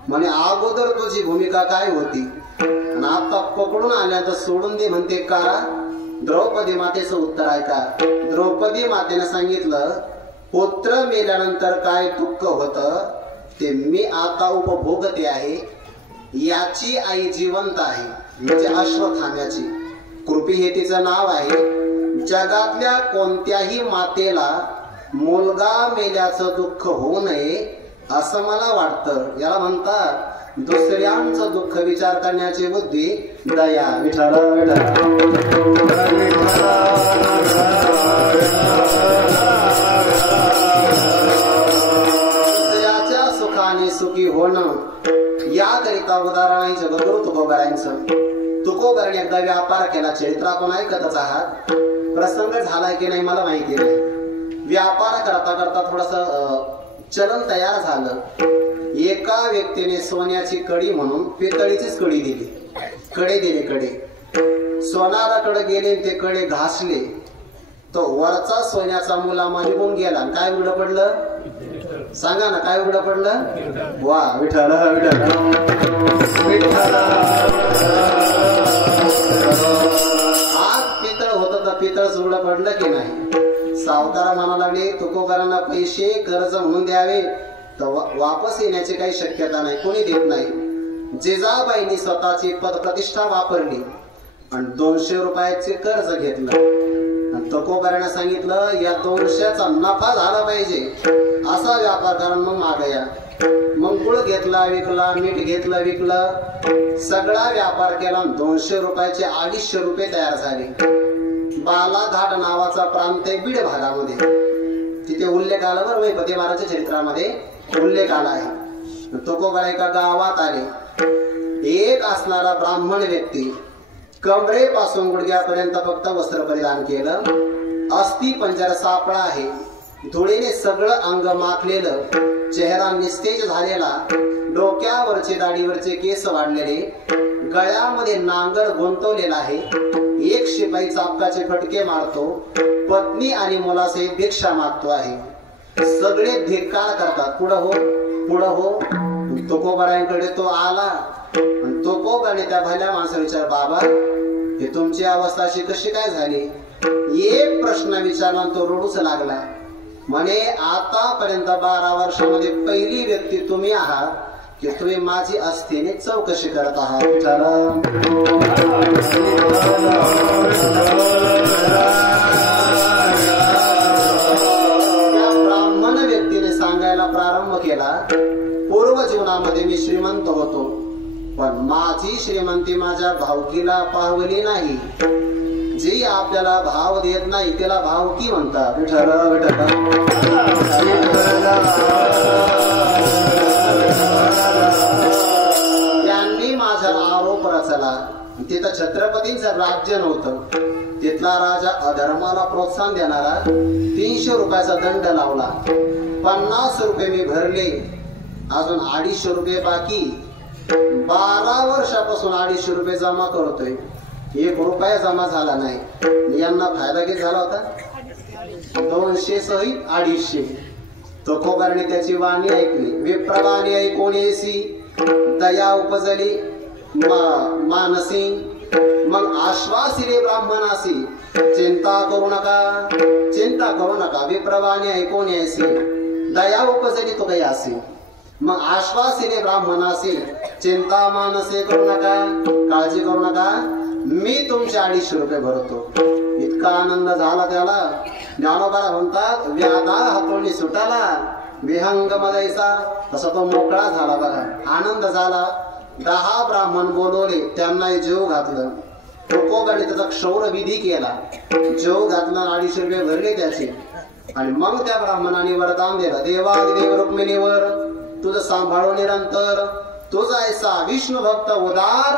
म्हणे अगोदर तुझी भूमिका काय होती आणि आता पकडून आल्यानंतर सोडून दे म्हणते का? द्रौपदी मातेचं उत्तर ऐका. द्रौपदी मातेने सांगितलं पुत्र मेल्यानंतर काय दुःख होतं ते मी आता उपभोगते आहे. याची आई जिवंत आहे म्हणजे अश्वत्थाम्याची. कृपी हे तिचं नाव आहे. जगातल्या कोणत्याही मातेला मुलगा मेल्याचं दुःख होऊ नये असं मला वाटतं. याला म्हणतात दुसऱ्यांचं दुःख विचार करण्याची बुद्धी, दया. विठ्ठल दुसऱ्याच्या सुखाने सुखी होणं याकरिता उदाहरण आहे जगद्गुरु तुकोबारायांचं. तुकोबारांनी एकदा व्यापार केला. चरित्र आपण ऐकतच आहात. प्रसंग झालाय की नाही मला माहिती नाही. व्यापार करता करता थोडस चलन तयार झालं. एका व्यक्तीने सोन्याची कडी म्हणून पितळीचीच कडी दिली. कडे दिले कडे. सोनाराकडे गेले ते कडे घासले. तो वरचा सोन्याचा मुलामा निघून गेला. काय उघडं पडलं सांगा ना? काय उघडं पडलं? वा विठ्ठल विठ्ठल. आज पितळ होत तर पितळच उघडं पडलं की नाही? सावकार म्हणा लागले तुकोबारांना पैसे कर्ज म्हणून द्यावे तर वापस येण्याची काही शक्यता नाही, कोणी देत नाही. जिजाबाईंनी स्वतःची पदप्रतिष्ठा वापरली आणि 200 रुपयाचे कर्ज घेतलं. आणि तुकोबारांना सांगितलं या 200चा नफा झाला पाहिजे असा व्यापार करा. मग मागे या. मग गुळ घेतला विकला, मीठ घेतलं विकलं, सगळा व्यापार केला. 200 रुपयाचे 250 रुपये तयार झाले. बालाघाट नावाचा प्रांत आहे बीड भागामध्ये. तिथे उल्लेख आला बरं वैपती महाराजच्या चरित्रामध्ये उल्लेख आला आहे. तुकोबारा एका गावात आले. एक असणारा ब्राह्मण व्यक्ती कमरेपासून गुडघ्यापर्यंत फक्त वस्त्र परिधान केलं. अस्थि पंजर सापळा आहे. धुळीने सगळं अंग माखलेलं, चेहरा निस्तेज झालेला, डोक्यावरचे दाढीवरचे केस वाढलेले, गळ्यामध्ये नांगर गुंतवलेला आहे. एक शिपाई चापकाचे फटके मारतो. पत्नी आणि मुलासहित भिक्षा मागतो आहे. सगळे धिक्कार करतात. पुढं हो पुढं हो. तुकोबारांकडे तो आला. तुकोबाने त्या भल्या माणसाला विचार बाबा हे तुमची अवस्था अशी कशी काय झाली? एक प्रश्न विचारला तो रडूच लागला. म्हणे आतापर्यंत 12 वर्षामध्ये पहिली व्यक्ती तुम्ही आहात की तुम्ही माझी अस्थीने चौकशी करत आहात. त्या ब्राह्मण व्यक्तीने सांगायला प्रारंभ केला पूर्व जीवनामध्ये मी श्रीमंत होतो पण माझी श्रीमंती माझ्या भावकीला पावली नाही. जी आपल्याला भाव देत नाही त्याला भावकी म्हणतात. विठ्ठल विठ्ठल. त्यांनी माझा आरोप रचला. तिथं छत्रपतींचं राज्य नव्हतं. तिथला राजा अधर्माला प्रोत्साहन देणारा 300 रुपयाचा दंड लावला. 50 रुपये मी भरले. अजून 250 रुपये बाकी. 12 वर्षापासून 250 रुपये जमा करतोय. 1 रुपया जमा झाला नाही. यांना फायदा किती झाला होता? 200 सहित 250. तुकोबाराने त्याची वाणी ऐकली. विप्रवाणी ऐकून येसी दया उपजली मानसी. मग आश्वासिले ब्राह्मणासी चिंता करू नका, चिंता करू नका. विप्रवाणी ऐकून येसी दया उपजली तो दयासी. मग आश्वासिले ब्राह्मणासी चिंता मानसे करू नका, काळजी करू नका. मी तुमचे 250 रुपये भरतो. इतका आनंद झाला त्याला. ज्ञानोबाला म्हणतात व्याधा हातोणी सुटाला विहंग मदायचा. तसा तो मोकळा झाला बघा. आनंद झाला. 10 ब्राह्मण बोलवले. त्यांना जेव घातलं. तुकोबाने त्याचा क्षौर विधी केला. जेव घातला. 250 रुपये भरले त्याचे आणि मग त्या ब्राह्मणाने वरदान दिलं, देवादिदेव रुक्मिणीवर तुझं सांभाळून निरंतर, तुझा ऐसा विष्णू भक्त उदार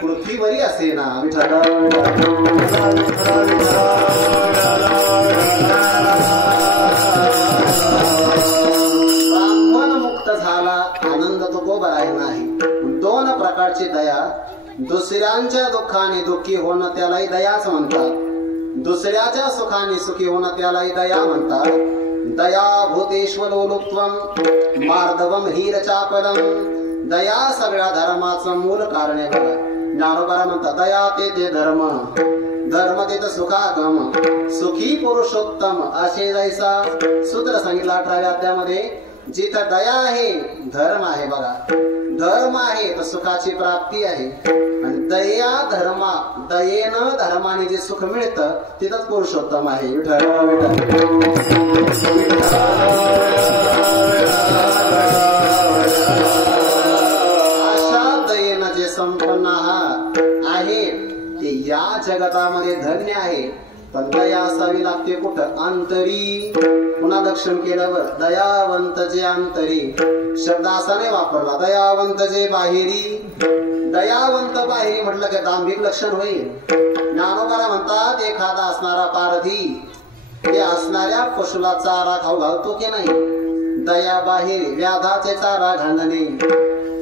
पृथ्वीवरी असेना. विठ्ठल ब्राह्मण मुक्त झाला, आनंद तो गोबराय नाही. दोन प्रकारची दया, दुसऱ्यांच्या दुःखाने दुःखी होणं त्यालाही दयाच म्हणतात, दुसऱ्याच्या सुखाने सुखी होणं त्यालाही दया म्हणतात. दया भूतेष्वलोलुप्त्वम मार्दवम हीरचापलम. दया सगळ्या धर्माचं मूल कारण आहे बघा. ज्ञानोबा म्हणतात दया ते धर्म, धर्म ते सुखागम, सुखी पुरुषोत्तम असे जैसा सूत्र सांगितलं 18व्या अध्यायामध्ये. जिथं दया आहे धर्म आहे बघा, धर्म आहे तर सुखाची प्राप्ती आहे. आणि दया धर्मा, दयेनं धर्माने जे सुख मिळतं तिथंच पुरुषोत्तम आहे. विठ्ठल अशा दयेनं जे संपन्न आहे ते या जगतामध्ये धन्य आहे. पण दया असावी लागते कुठं? अंतरी. पुन्हा दर्शन केल्यावर दयावंत जे अंतरी शब्द असा नाही वापरला, दयावंत जे बाहेरी. दयावंत बाहेरी म्हटलं की दांभिक लक्षण होईल. ज्ञानोबाला म्हणतात एखादा असणारा पारधी ते असणाऱ्या पशुला चारा खाऊ घालतो की नाही. दया बाहेरी व्याधाचे चारा घालणे,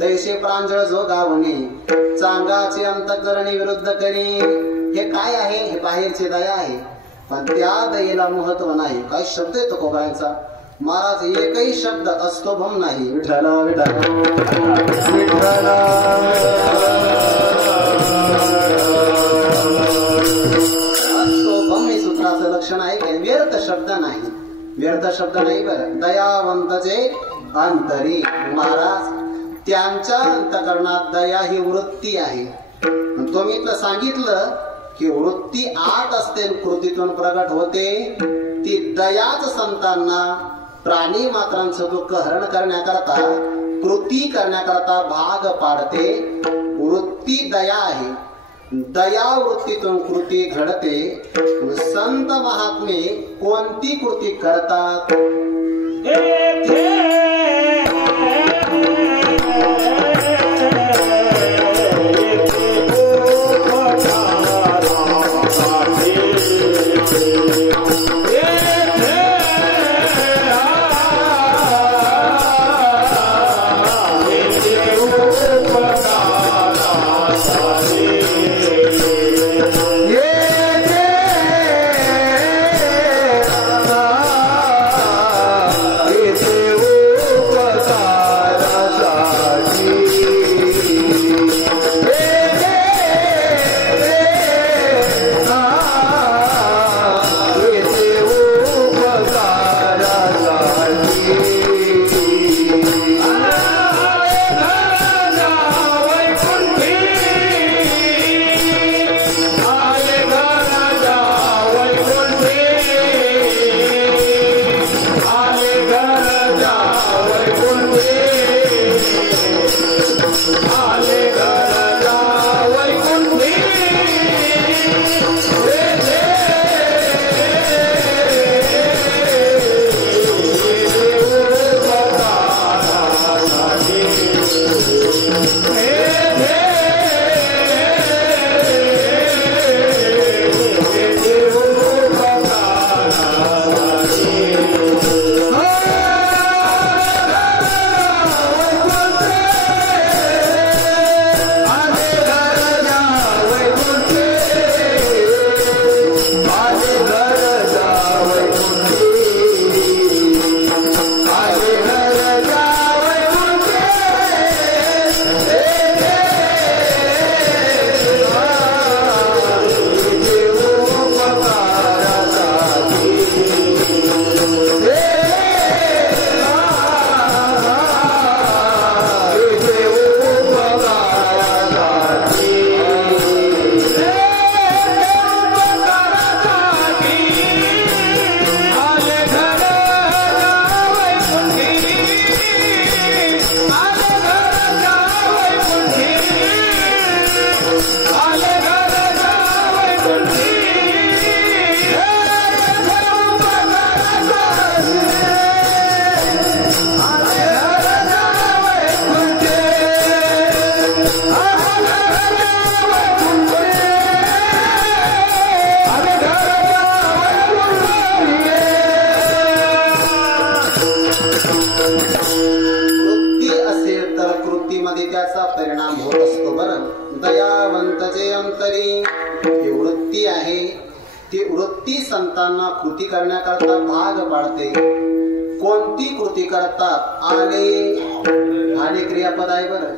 तैसे प्रांजळ जो गावणे, चांगाचे अंतकरणे विरुद्ध करी. हे काय आहे? हे बाहेरची दया आहे. पण त्या दयेला महत्व नाही. काही शब्द येतो कोबरांचा, महाराज एकही शब्द अस्तोभम नाही. विठ्ठल विठ्ठल विठ्ठल. अस्तोभम हे सूत्राचं लक्षण आहे की व्यर्थ शब्द नाही, व्यर्थ शब्द नाही. बरं, दयावंत जे अंतरी, महाराज त्यांच्या अंतकरणात दया ही वृत्ती आहे. तुम्ही इथलं सांगितलं की वृत्ती आत असते, कृतीतून प्रगट होते. ती दयाच संतांना प्राणी मात्रांचं दुःख हरण करण्याकरता, कृती करण्याकरता भाग पाडते. वृत्ती दया आहे, दया वृत्तीतून कृती घडते. संत महात्मे कोणती कृती करतात? वृत्ती संतांना कृती करण्याकरता भाग पाडते. कोणती कृती करतात? आले. आले क्रियापद आहे बरं.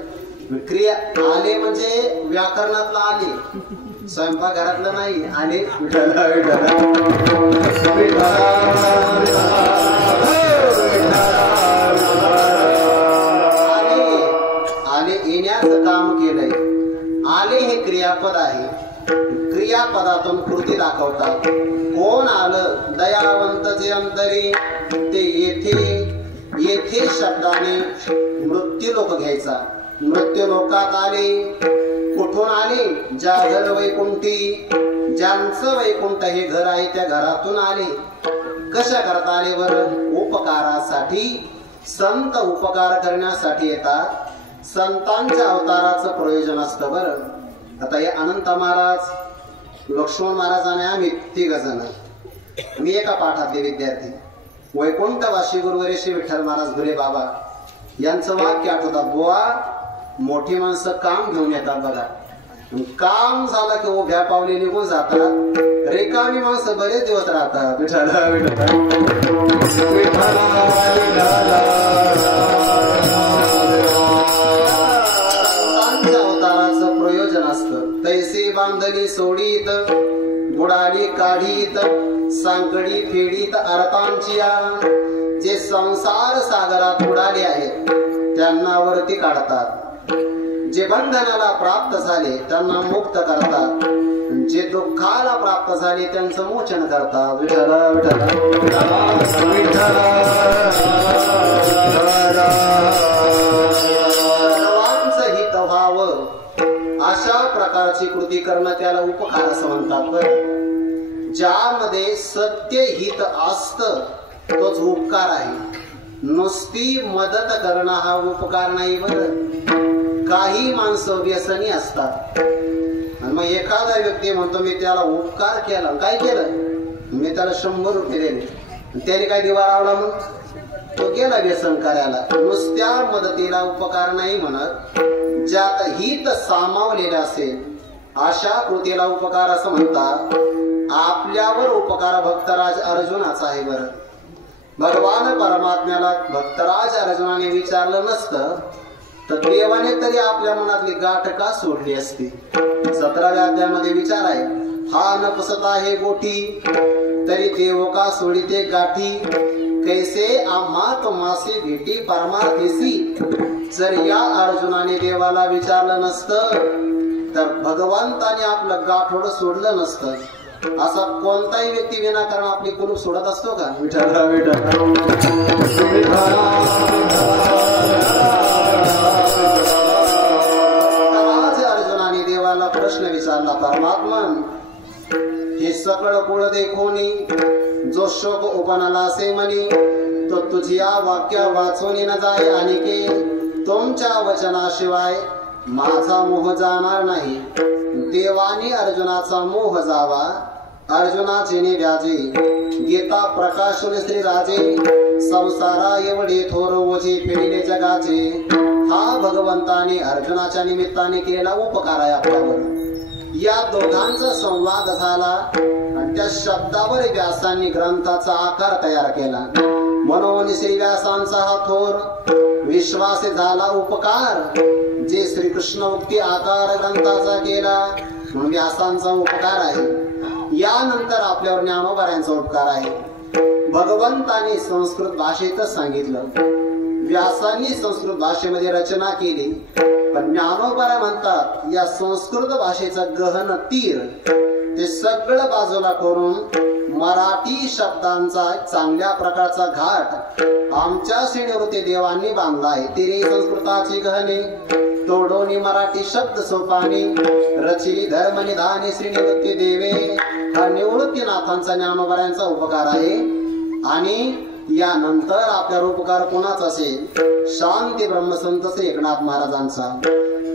क्रिया आले म्हणजे व्याकरणातला आले, स्वयंपाकघरातलं नाही. आले विठ्ठला विठ्ठला आले येण्याचं काम केलंय. आले हे क्रियापद आहे. क्रियापदातून कृती दाखवतात. कोण आलं? दयावंत जे अंतरी. ते येथे शब्दाने मृत्यूलोक घ्यायचा. मृत्यूलोकात आले. कुठून आले? ज्या घर वैकुंठी, ज्यांचं वैकुंठ हे घर आहे त्या घरातून आले. कशा करता आले बरं? उपकारासाठी. संत उपकार करण्यासाठी येतात. संतांच्या अवताराचं प्रयोजन असतं बरं. आता हे अनंत महाराज, लक्ष्मण महाराज आणि आम्ही तिघ जण, मी एका पाठातले विद्यार्थी. वैकुंठवासी गुरुवर्य श्री विठ्ठल महाराज भुले बाबा यांचं वाक्य आठवतात. बुवा, मोठी माणसं काम घेऊन येतात बघा, काम झालं की उभ्या पावली निघून जातात. रिकामी माणसं बरेच दिवस राहतात. विठ्ठला अवताराचं प्रयोजन असतं. तैसे बांधली सोडीत, बुडाली काढीत, सांकडी फेडीत अर्थांची. जे संसार सागरात बुडाले आहेत त्यांना वरती काढतात. जे बंधनाला प्राप्त झाले त्यांना मुक्त करतात. जे दुःखाला प्राप्त झाले त्यांचं मोचन करतात. विठ्ठला विठ्ठला सर्वांचं हित व्हावं अशा प्रकारची कृती करणं त्याला उपकार असं म्हणतात. ज्यामध्ये सत्य हित असतं तोच उपकार आहे. नुसती मदत करणं हा उपकार नाही बरं. काही माणसं व्यसनी असतात आणि मग एखादा व्यक्ती म्हणतो मी त्याला उपकार केला. काय केलं? मी त्याला 100 रुपये दिले. त्याने काय दिवा लावला? मग तो गेला व्यसन करायला. नुसत्या मदतीला उपकार नाही म्हणत. ज्यात हित सामावलेले असेल अशा कृतीला उपकार असं म्हणतात. आपल्यावर उपकार भक्तराज अर्जुनाचा आहे बरं. भगवान परमात्म्याला भक्तराज अर्जुनाने विचारलं नसतं तर देवाने तरी आपल्या मनातली गाठ का सोडली असती? 17व्या अध्यायामध्ये विचार आहे. हा नपसत आहे गोठी तरी देव का सोडिते गाठी. कैसे आम्हा तुम्हासे भेटी परमार्थीसी. जर या अर्जुनाने देवाला विचारलं नसतं तर भगवंताने आपलं गाठोड सोडलं नसतं. असा कोणताही व्यक्ती विनाकारण आपली कुलूप सोडत असतो का? विठ्ठला विठ्ठला अर्जुनाने देवाला प्रश्न विचारला. परमात्मन, हे सगळं कुळ देखोनी जो शोक उपनाला असे म्हणी तो तुझ्या वाक्या वाचून न जाय. आणि के तुमच्या वचनाशिवाय माझा मोह जाणार नाही. देवाने अर्जुनाचा मोह जावा. अर्जुनाचे व्याजे गीता प्रकाशून श्री राजे. संसारा एवढे थोर ओझे फेडिले जगाचे. हा भगवंताने अर्जुनाच्या निमित्ताने केलेला उपकार आहे आपल्यावर. या दोघांचा संवाद झाला आणि त्या शब्दावर व्यासांनी ग्रंथाचा आकार तयार केला. म्हणून श्री व्यासांचा हा थोर विश्वास झाला उपकार. जे श्रीकृष्ण उक्ती आकार ग्रंथाचा केला म्हणून व्यासांचा उपकार आहे. यानंतर आपल्यावर ज्ञानोबाऱ्यांचा उपकार आहे. भगवंताने संस्कृत भाषेतच सांगितलं. व्यासांनी संस्कृत भाषेमध्ये रचना केली. पण ज्ञानोबारा म्हणतात या संस्कृत भाषेचं गहन तीर ते सगळं बाजूला करून मराठी शब्दांचा चांगल्या प्रकारचा घाट आमच्या श्रेणीवरती देवांनी बांधला आहे. तिरे संस्कृताची गहने तोडोनी मराठी शब्द सोपानी. रचिली धर्म निधाने श्रीनिवृत्ती देवे. हा निवृत्तीनाथांचा ज्ञानोबाऱ्यांचा उपकार आहे. आणि यानंतर आपल्यावर उपकार कोणाचा असेल? शांती ब्रह्मसंत श्री एकनाथ महाराजांचा.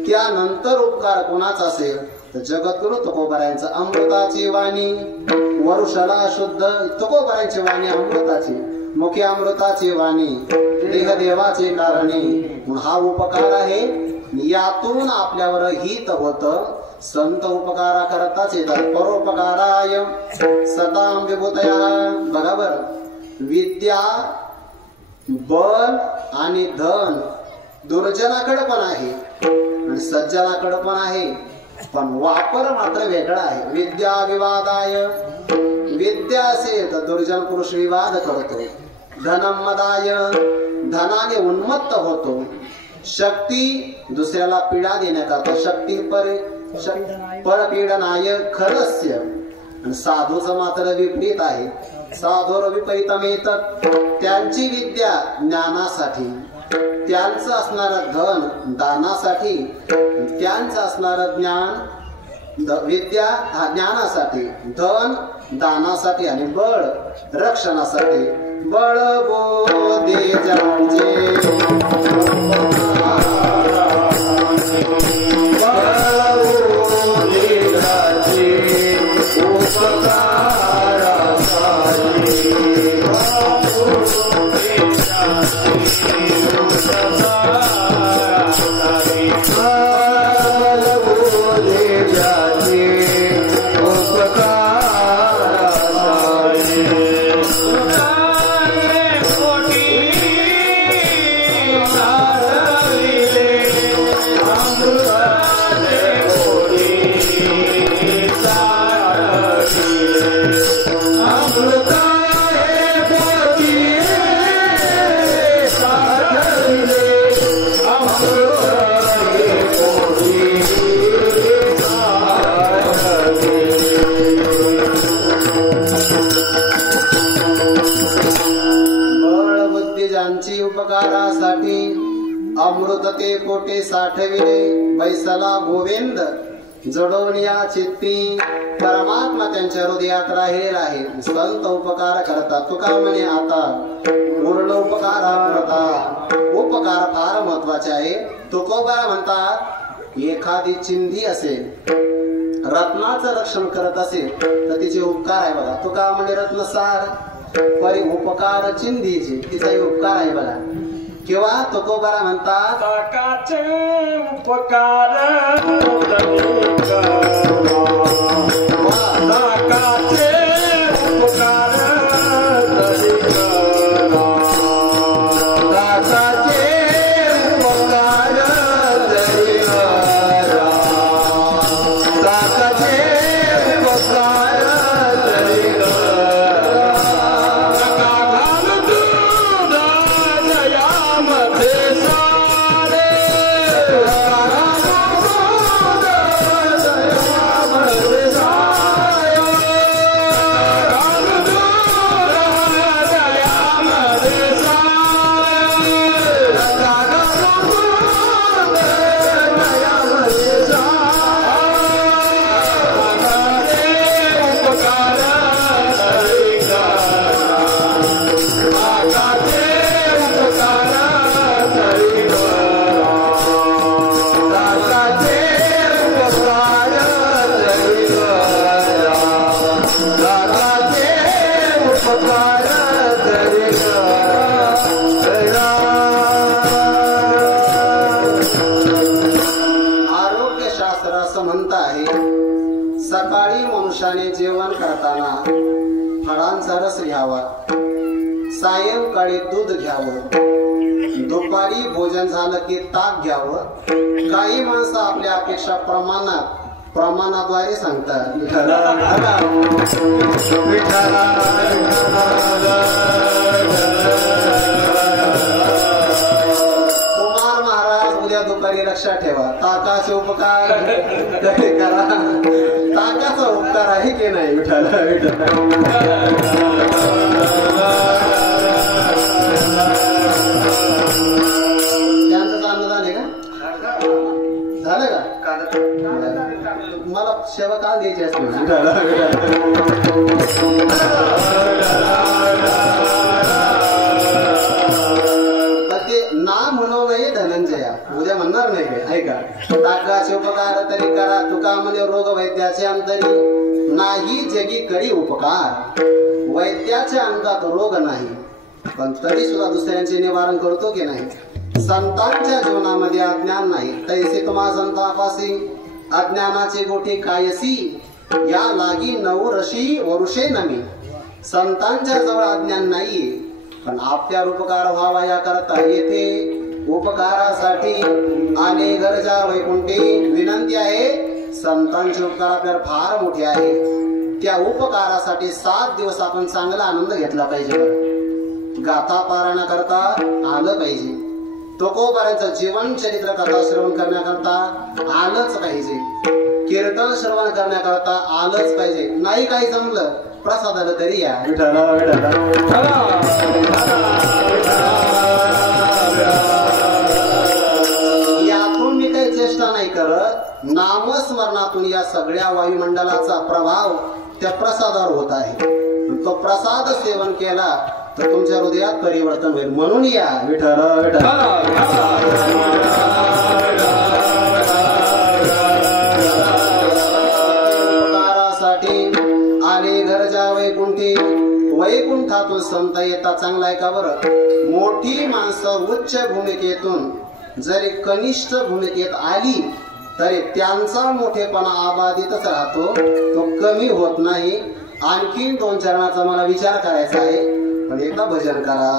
त्यानंतर उपकार कोणाचा असेल तर जगद्गुरु तुकोबारायांचा अमृताची वाणी. वरुषला शुद्ध तुकोबारायांची वाणी अमृताची. मुख्य अमृताची वाणी देह देवाचे कारणे. हा उपकार आहे. यातून आपल्यावर हित होत. संत उपकारा करताच येतात. परोपकाराय सताम विभूतया. बघा बरं, विद्या, बल आणि धन दुर्जनाकडे पण आहे आणि सज्जनाकडे पण आहे, पण वापर मात्र वेगळा आहे. विद्या विवादाय, विद्या असेल तर दुर्जन पुरुष विवाद करतो. धनम मदाय, धनाने उन्मत्त होतो. शक्ती दुसऱ्याला पीडा देण्याकरता, शक्ती परपीडनाय खरस्य. आणि साधूचं मात्र विपरीत आहे. साधूर विपरीतम येतात. त्यांची विद्या ज्ञानासाठी, त्यांचं असणारं धन दानासाठी, त्यांचं असणारं ज्ञान विद्या हा ज्ञानासाठी, धन दानासाठी आणि बळ रक्षणासाठी. बळ बोधे ज्यांचे उपकारासाठी अमृत ते कोटे साठविले. बैसला गोविंद जडवणिया चित्ती. परमात्मा त्यांच्या हृदयात राहिलेला आहे. संत उपकार करतात. तुका म्हणे आता पूर्ण उपकारापुरता. उपकार फार महत्वाचे आहे. तुकोबा म्हणतात एखादी चिंधी असेल, रत्नाचं रक्षण करत असेल तर तिचे उपकार आहे बघा. तुका म्हणे रत्नसार परी उपकार चिंधीचे, तिचाही उपकार आहे बघा. किंवा तुकोबारा म्हणतात ताकाचे उपकार ताकाचे उपकार सकाळी मनुष्याने जेवण करताना फळांचा रस घ्यावा, सायंकाळी दूध घ्यावं, दुपारी भोजन झालं की ताक घ्यावं. काही माणसं आपल्या अपेक्षा प्रमाणाद्वारे सांगतात. कुमार महाराज उद्या दुपारी लक्षात ठेवा, ताकाचे उपकार करा. ताकाचा उपकार आहे की नाही विठाला? त्यांचं अनुदान आहे का? झालं का? मला सेवा काल द्यायची असते. ते ना म्हणू नये धनंजया, उद्या म्हणणार नाही काय? ऐका, ताकाचे उपकार तरी करा, तुका म्हणे रोग वैद्याचे अंतरी नाही जगी करी उपकार. वैद्याच्या अंगात रोग नाही, पण तरी सुद्धा दुसऱ्यांचे निवारण करतो की नाही? संतांच्या जीवनामध्ये अज्ञान नाही, तैसे तुम्हा संतापासी अज्ञानाचे गोठे कायसी या लागी नवरशी वरुषे नमी. संतांच्या जवळ अज्ञान नाहीये, पण आपल्या उपकार व्हावा या करता येथे उपकारासाठी आले गरजा वैकुंठी. विनंती आहे, संतांचे उपकार आपल्याला फार मोठे आहे. त्या उपकारासाठी 7 दिवस आपण चांगला आनंद घेतला पाहिजे. गाथा पारायण करता आलं पाहिजे. तुकोबाराचं जीवन चरित्र कथा श्रवण करण्याकरता आलंच पाहिजे. कीर्तन श्रवण करण्याकरता आलंच पाहिजे. नाही काही जमलं प्रसादाला तरी या. यातून मी काही चेष्टा नाही करत. नामस्मरणातून या सगळ्या वायुमंडलाचा प्रभाव त्या प्रसादावर होत आहे. तो प्रसाद सेवन केला तर तुमच्या हृदयात परिवर्तन होईल. म्हणून या विठ्ठल उपकारासाठी आले गरजा वैकुंठी. वैकुंठातून संत येता चांगला आहे का बरं. मोठी माणसं उच्च भूमिकेतून जरी कनिष्ठ भूमिकेत आली तरी त्यांचा मोठेपणा आबाधितच राहतो, तो कमी होत नाही. आणखीन 2 चरणाचा मला विचार करायचा आहे, पण एकदा भजन करा.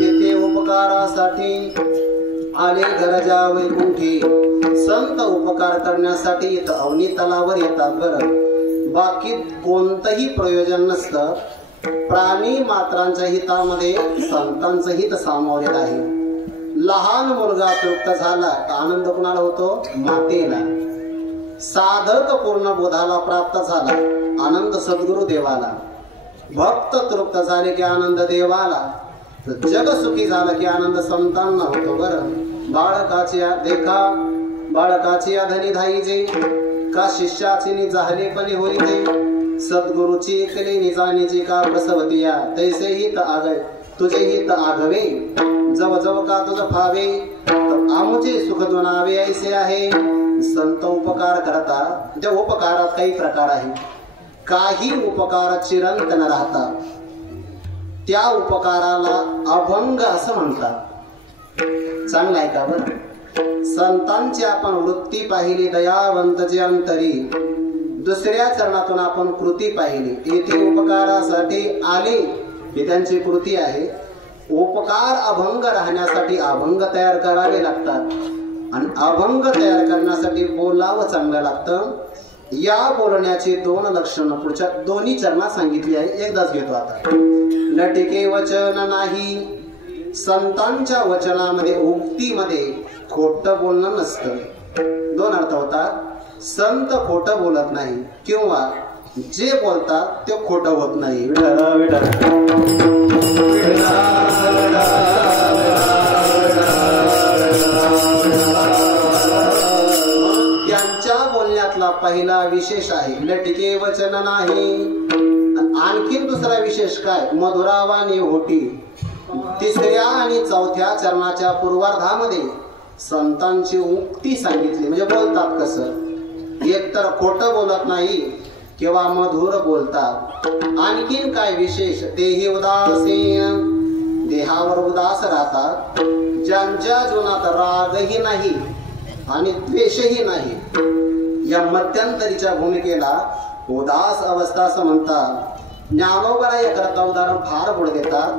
येथे उपकारासाठी आले गरजा वैकुंठी. संत उपकार करण्यासाठी इथं अवनी तलावर येतात. बरं, बाकी कोणतंही प्रयोजन नसतं. प्राणी मात्रांच्या हितामध्ये संतांचं हित सामावलेलं आहे. लहान मुलगा तृप्त झाला तर आनंद कुणाला होतो? मातेला. साधक पूर्ण बोधाला प्राप्त झाला, आनंद सद्गुरु देवाला. भक्त तृप्त झाले की आनंद देवाला. जग सुखी झालं की आनंद संतांना होतो. बरं, बाळकाची धनी धाईजे का शिष्याची निजाहले पणे होईजे. सद्गुरुची एकली निजानीची का प्रसवतिया. तैसे हित आगय तुझे हित आघवे. जव जव का तुझ फावे आमुचे सुख दुनावे ऐसे आहे. संत उपकार करता. त्या उपकारात काही प्रकार आहे. काही उपकार चिरंतन राहतात, त्या उपकाराला अभंग असं म्हणतात. चांगलं आहे का बरं. संतांची आपण वृत्ती पाहिली, दयावंत जे अंतरी. दुसऱ्या चरणातून आपण कृती पाहिली. येथे उपकारासाठी आले ही त्यांची कृती आहे. उपकार अभंग राहण्यासाठी अभंग तयार करावे लागतात, आणि अभंग तयार करण्यासाठी बोलावं चांगलं लागतं. या बोलण्याची 2 लक्षणं पुढच्या 2 चरणात सांगितली आहे. एकदाच घेतो आता. लटिके वचन नाही. संतांच्या वचनामध्ये उक्तीमध्ये खोटं बोलणं नसतं. 2 अर्थ होतात. संत खोटं बोलत नाही, किंवा जे बोलतात ते खोटं होत नाही. त्यांच्या बोलण्यातला पहिला विशेष आहे लटिके वचन नाही. आणखीन दुसरा विशेष काय? मधुरावाणी होती. 3ऱ्या आणि 4थ्या चरणाच्या पूर्वार्धामध्ये संतांची उक्ती सांगितली, म्हणजे बोलतात कसं. एक तर खोटं बोलत नाही किंवा मधुर बोलतात. आणखीन काय विशेष? देही उदासीन, देहावर उदास राहतात. ज्यांच्या जीवनात रागही नाही आणि द्वेषही नाही या मध्यंतरीच्या भूमिकेला उदास अवस्था असं म्हणतात. ज्ञानोबा याकरता उदाहरण फार गोड देतात.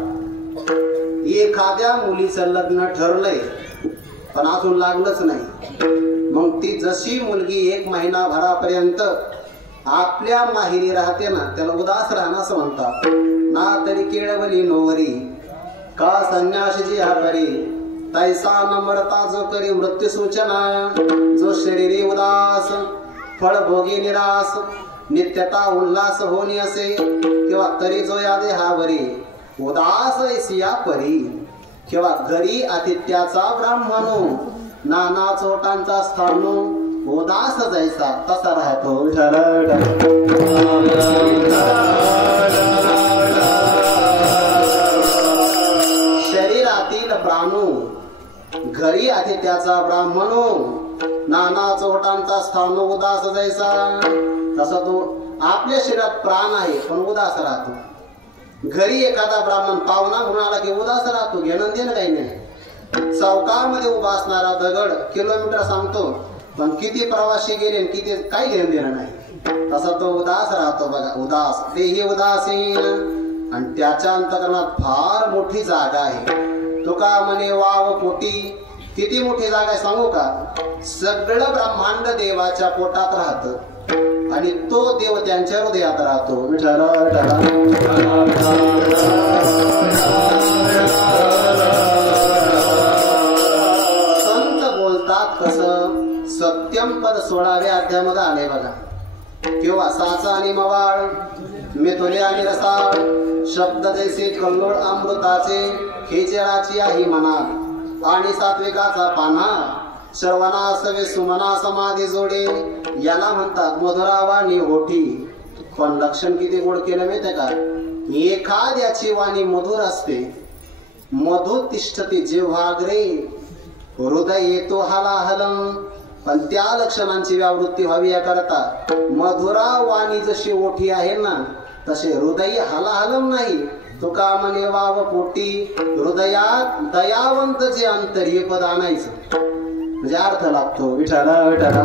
एखाद्या मुलीचं लग्न ठरलंय पण अजून लागलंच नाही. मग ती जशी मुलगी 1 महिनाभरापर्यंत आपल्या माहेरी राहते ना, त्याला उदास राहणं असं म्हणतात. ना तरी केळवली नोवरी का संन्यासजी हा करी तैसा नम्रता जो करी मृत्यू सूचना. जो शरीरी उदास फळ भोगी निरास नित्यता उल्हास होणी असे किंवा तरी जो या देहावरी उदास ऐसिया परी. किंवा घरी आतिथ्याचा ब्राह्मणो नाना चोटांचा स्थानो उदास जैसा तसा राहतो. शरीरातील प्राणो घरी आतिथ्याचा ब्राह्मणो नाना चोटांचा स्थानो उदास जैसा. तसा तो आपल्या शरीरात प्राण आहे पण उदास राहतो. घरी एखादा ब्राह्मण पाहुणा म्हणून आला की उदास राहतो. घेणं देणं काही नाही. चौकामध्ये उभा असणारा दगड किलोमीटर सांगतो पण किती प्रवासी गेले किती काही घेणं देणं नाही. तसा तो उदास राहतो. बघा उदास तेही उदासीन आणि त्याच्या अंतकरणात फार मोठी जागा आहे. तुका म्हणे वाव पोटी. किती मोठी जागा आहे सांगू का. सगळं ब्रह्मांड देवाच्या पोटात राहतं आणि तो देव त्यांच्या हृदयात राहतो. संत बोलतात कसं. सत्यम पद 16व्या अध्यायामध्ये आले बघा. किंवा साचा आणि मवाळ मेथोले आणि रसाळ शब्द जैसे कल्लोळ अमृताचे खेचराची आहे मना आणि सात्विकाचा पाना सर्वांना सवे सुमना समाधी जोडे. याला म्हणतात मधुरावाणी होठी. पण लक्षण किती गोड केलं माहितीये का. एखाद्याची वाणी मधुर असते. मधु तिष्ठती जिव्हाग्रे हृदय येतो हलाहलम. पण त्या लक्षणांची व्यावृत्ती व्हावी याकरता मधुरा वाणी जशी ओठी आहे ना तसे हृदय हलाहलम नाही. तुका म्हणे वाव पोटी. हृदयात दयावंत जे अंतर्य पद आणायचं म्हणजे अर्थ लागतो. विठाला विठाला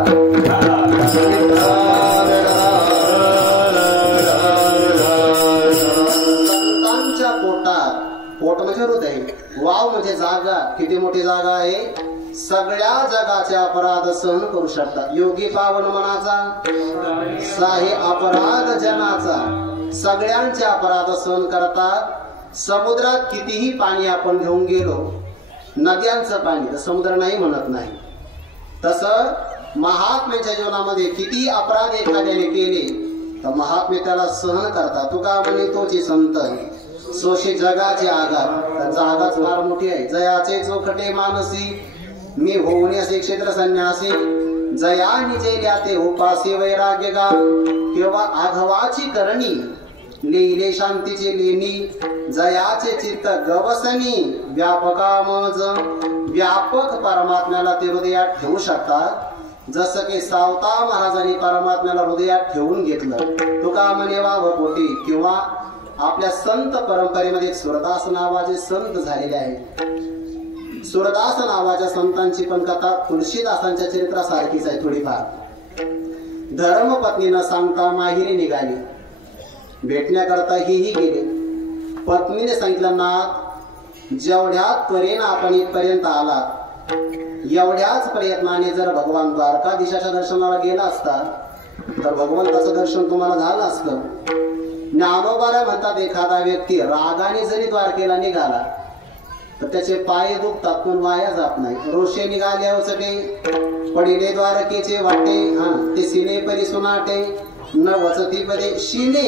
संतांच्या पोटात. पोट म्हणजे हृदय. वाव म्हणजे जागा. किती मोठी जागा आहे. सगळ्या जगाचे अपराध सहन करू शकतात. योगी पावन मनाचा साहे अपराध जनाचा. सगळ्यांचे अपराध सहन करतात. समुद्रात कितीही पाणी आपण घेऊन गेलो नद्यांचं पाणी तर समुद्र नाही म्हणत नाही. तसं महात्म्याच्या जीवनामध्ये किती अपराध एखाद्याने केले तर महात्मे त्याला सहन करतात. तुका म्हणे तोची संत सोशी जगाचे आघात. त्यांचा आघात फार मोठी आहे. जयाचे चोखटे मानसी मी होण्याचे क्षेत्र संन्यासी. जया निजेल्या ते उपासी वैराग्य गा. किंवा आघवाची करणी लिहिले शांतीची लेणी. जयाचे चित्त गवसनी व्यापकामज. व्यापक परमात्म्याला ते हृदयात ठेवू शकतात. जसं की सावता महाराजांनी परमात्म्याला हृदयात ठेवून घेतलं. तुका म्हणे वाव पोटी. किंवा आपल्या संत परंपरेमध्ये सुरदास नावाचे संत झालेले आहेत. सुरदास नावाच्या संतांची पण कथा तुळशीदासांच्या चरित्रासारखीच आहे थोडीफार. धर्मपत्नीनं सांगता माहेरी निघाली. भेटण्याकरता हेही गेले. पत्नीने सांगितलं नाथ जेवढ्यात त्वरेनं आपण इथपर्यंत आलात एवढ्याच प्रयत्नाने जर भगवान द्वारकाधीशाच्या दर्शनाला गेला असता तर भगवंताचं दर्शन तुम्हाला झालं असतं. ज्ञानोबाला म्हणतात एखादा व्यक्ती रागाने जरी द्वारकेला निघाला तर त्याचे पाय दुखतात पण वाया जात नाही. रोषे निघाले अवचटे पडिले द्वारकेचे वाटे. ते सिने परी सुनाटे न वचती पदे. शिने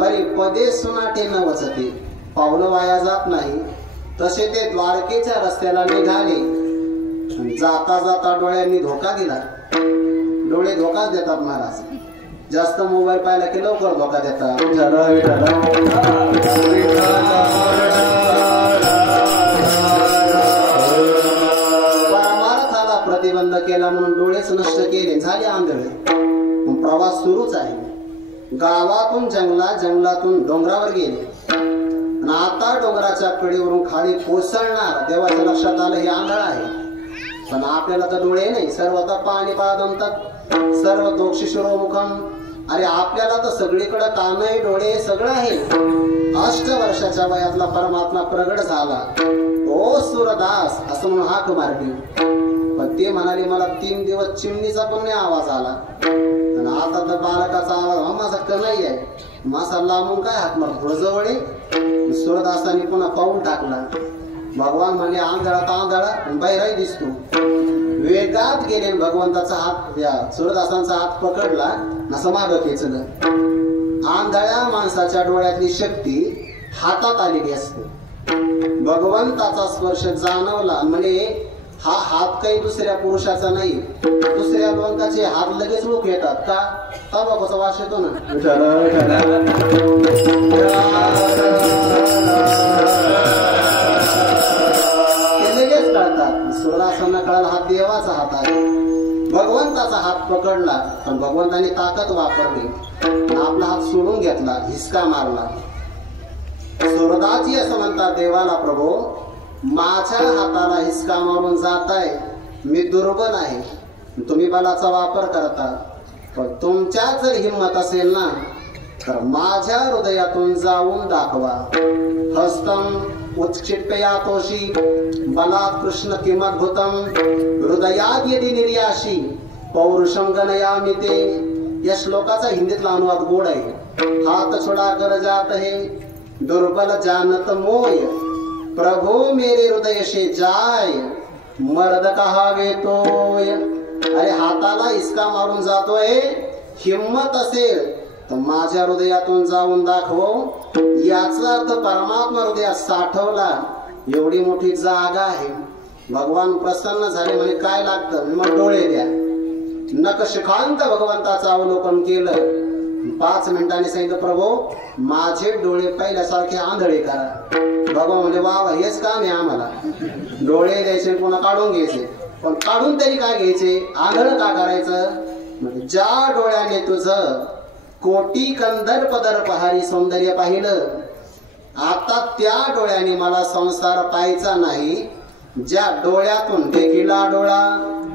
परी पदे सुनाटे न वचते. पावलं वाया जात नाही. तसे ते द्वारकेच्या रस्त्याला निघाले. जाता जाता डोळ्यांनी धोका दिला. डोळे धोकाच देतात महाराज. जास्त मोबाईल पाहिला की लवकर धोका देतात. परमार्थाला प्रतिबंध केला म्हणून डोळेच नष्ट केले झाले आंधळे. प्रवास सुरूच आहे. गावातून जंगलात जंगलातून डोंगरावर गेले. आता डोंगराच्या कडेवरून खाली कोसळणार. देवाच्या लक्षात आलं हे आंधळ आहे. पण आपल्याला तर डोळे नाही. सर्वता पाणीपादम तत् सर्व दोक्षिशिरोमुखम. अरे आपल्याला तर सगळीकडे कानही डोळे सगळं आहे. 8 वर्षाच्या वयातला परमात्मा प्रगट झाला. ओ सूरदास असं म्हणून हाक मारली. पण ते म्हणाले मला 3 दिवस चिमणीचा पण नाही आवाज आला. आणि आता तर बालकाचा आवाज माझा कन्हई आहे. मासा लांबून काय हाक मारतो जवळ. सूरदासाने पुन्हा पाऊल टाकला. भगवान म्हणे आंधळा आंधळा बाहेरही दिसतो. वेगात गेले. भगवंताचा हात या सूरदासांचा हात पकडला. असं मागं खेचलं. आंधळ्या माणसाच्या डोळ्यातली शक्ती हातात आलेली असते. भगवंताचा स्पर्श जाणवला म्हणे हा हात काही दुसऱ्या पुरुषाचा नाही. दुसऱ्या लोकांचे हात लगेच लोक येतात का? तंबाखूचा वास येतो ना. लगेच कळतात. सूरदासांना कळाला हा देवाचा हात आहे. भगवंताचा हात पकडला. पण भगवंताने ताकद वापरली. आपला हात सोडून घेतला. हिसका मारला. सूरदासजी असं म्हणतात देवाला प्रभू माझ्या हाताला हिसका मारून जाताय. मी दुर्बल आहे. तुम्ही बलाचा वापर करता. पण तुमच्यात जर हिंमत असेल ना तर माझ्या हृदयातून जाऊन दाखवा. हस्तम उत्क्षिप्यातोषी बलात् कृष्ण किमद्भुतम हृदयात यदि निर्याशी पौरुषम गणयामि ते. या श्लोकाचा हिंदीतला अनुवाद गोड आहे. हात छोडा कर जात है दुर्बल जानत मोय प्रभु मेरे हृदय से जाय मर्द कहावे तोय. अरे हाताला इसका मारून जातोय. हिम्मत असेल तर माझ्या हृदयातून जाऊन दाखव. याचा अर्थ परमात्मा हृदयात साठवला. एवढी मोठी जागा आहे. भगवान प्रसन्न झाले. म्हणजे काय लागतं? मग डोळे द्या. नखशिखांत भगवंताचं अवलोकन केलं. 5 मिनिटांनी सांगितलं प्रभू माझे डोळे पहिल्यासारखे आंधळे करा. भगवान म्हणजे वा हेच काम आहे आम्हाला. डोळे द्यायचे पुन्हा काढून घ्यायचे. पण काढून तरी काय घ्यायचे? आंधळ का करायचं? म्हणजे ज्या डोळ्याने तुझं कोटी कंदर्प दर्पहारी सौंदर्य पाहिलं आता त्या डोळ्याने मला संसार पाहायचा नाही. ज्या डोळ्यातून टेकिला डोळा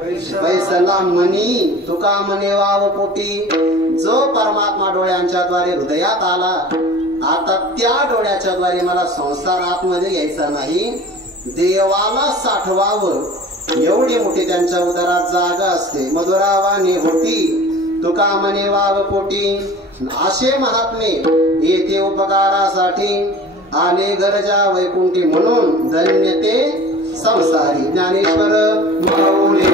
बैसला मनी तुका म्हणे वाव पोटी. जो परमात्मा डोळ्यांच्या द्वारे हृदयात आला आता त्या डोळ्याच्या द्वारे मला संसार आतमध्ये घ्यायचा नाही. देवाला साठवावं एवढी मोठी त्यांच्या उदरात जागा असते. मधुरावानी होती तुका म्हणे वाव पोटी. असे महात्मे येथे उपकारासाठी आले गरजा वैकुंठी म्हणून धन्य ते संसारी. ज्ञानेश्वर माऊली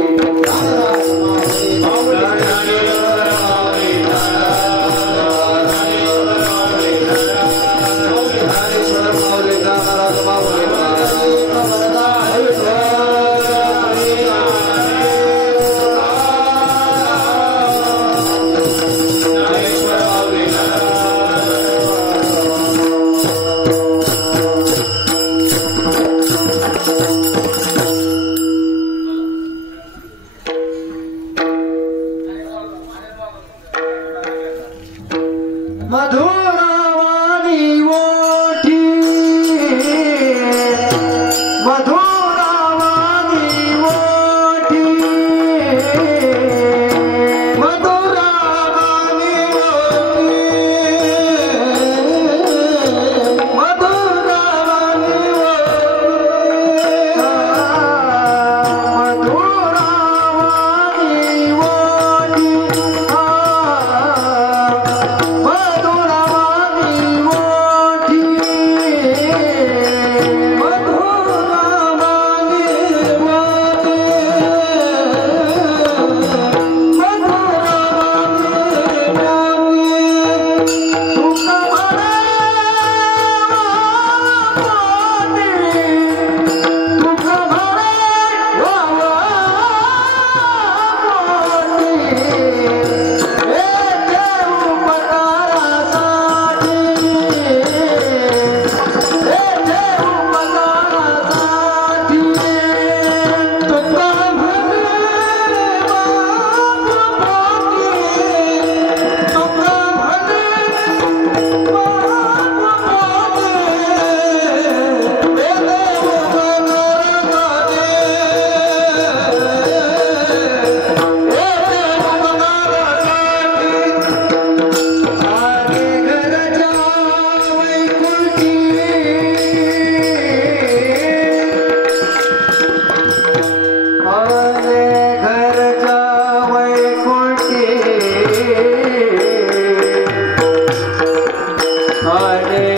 हरे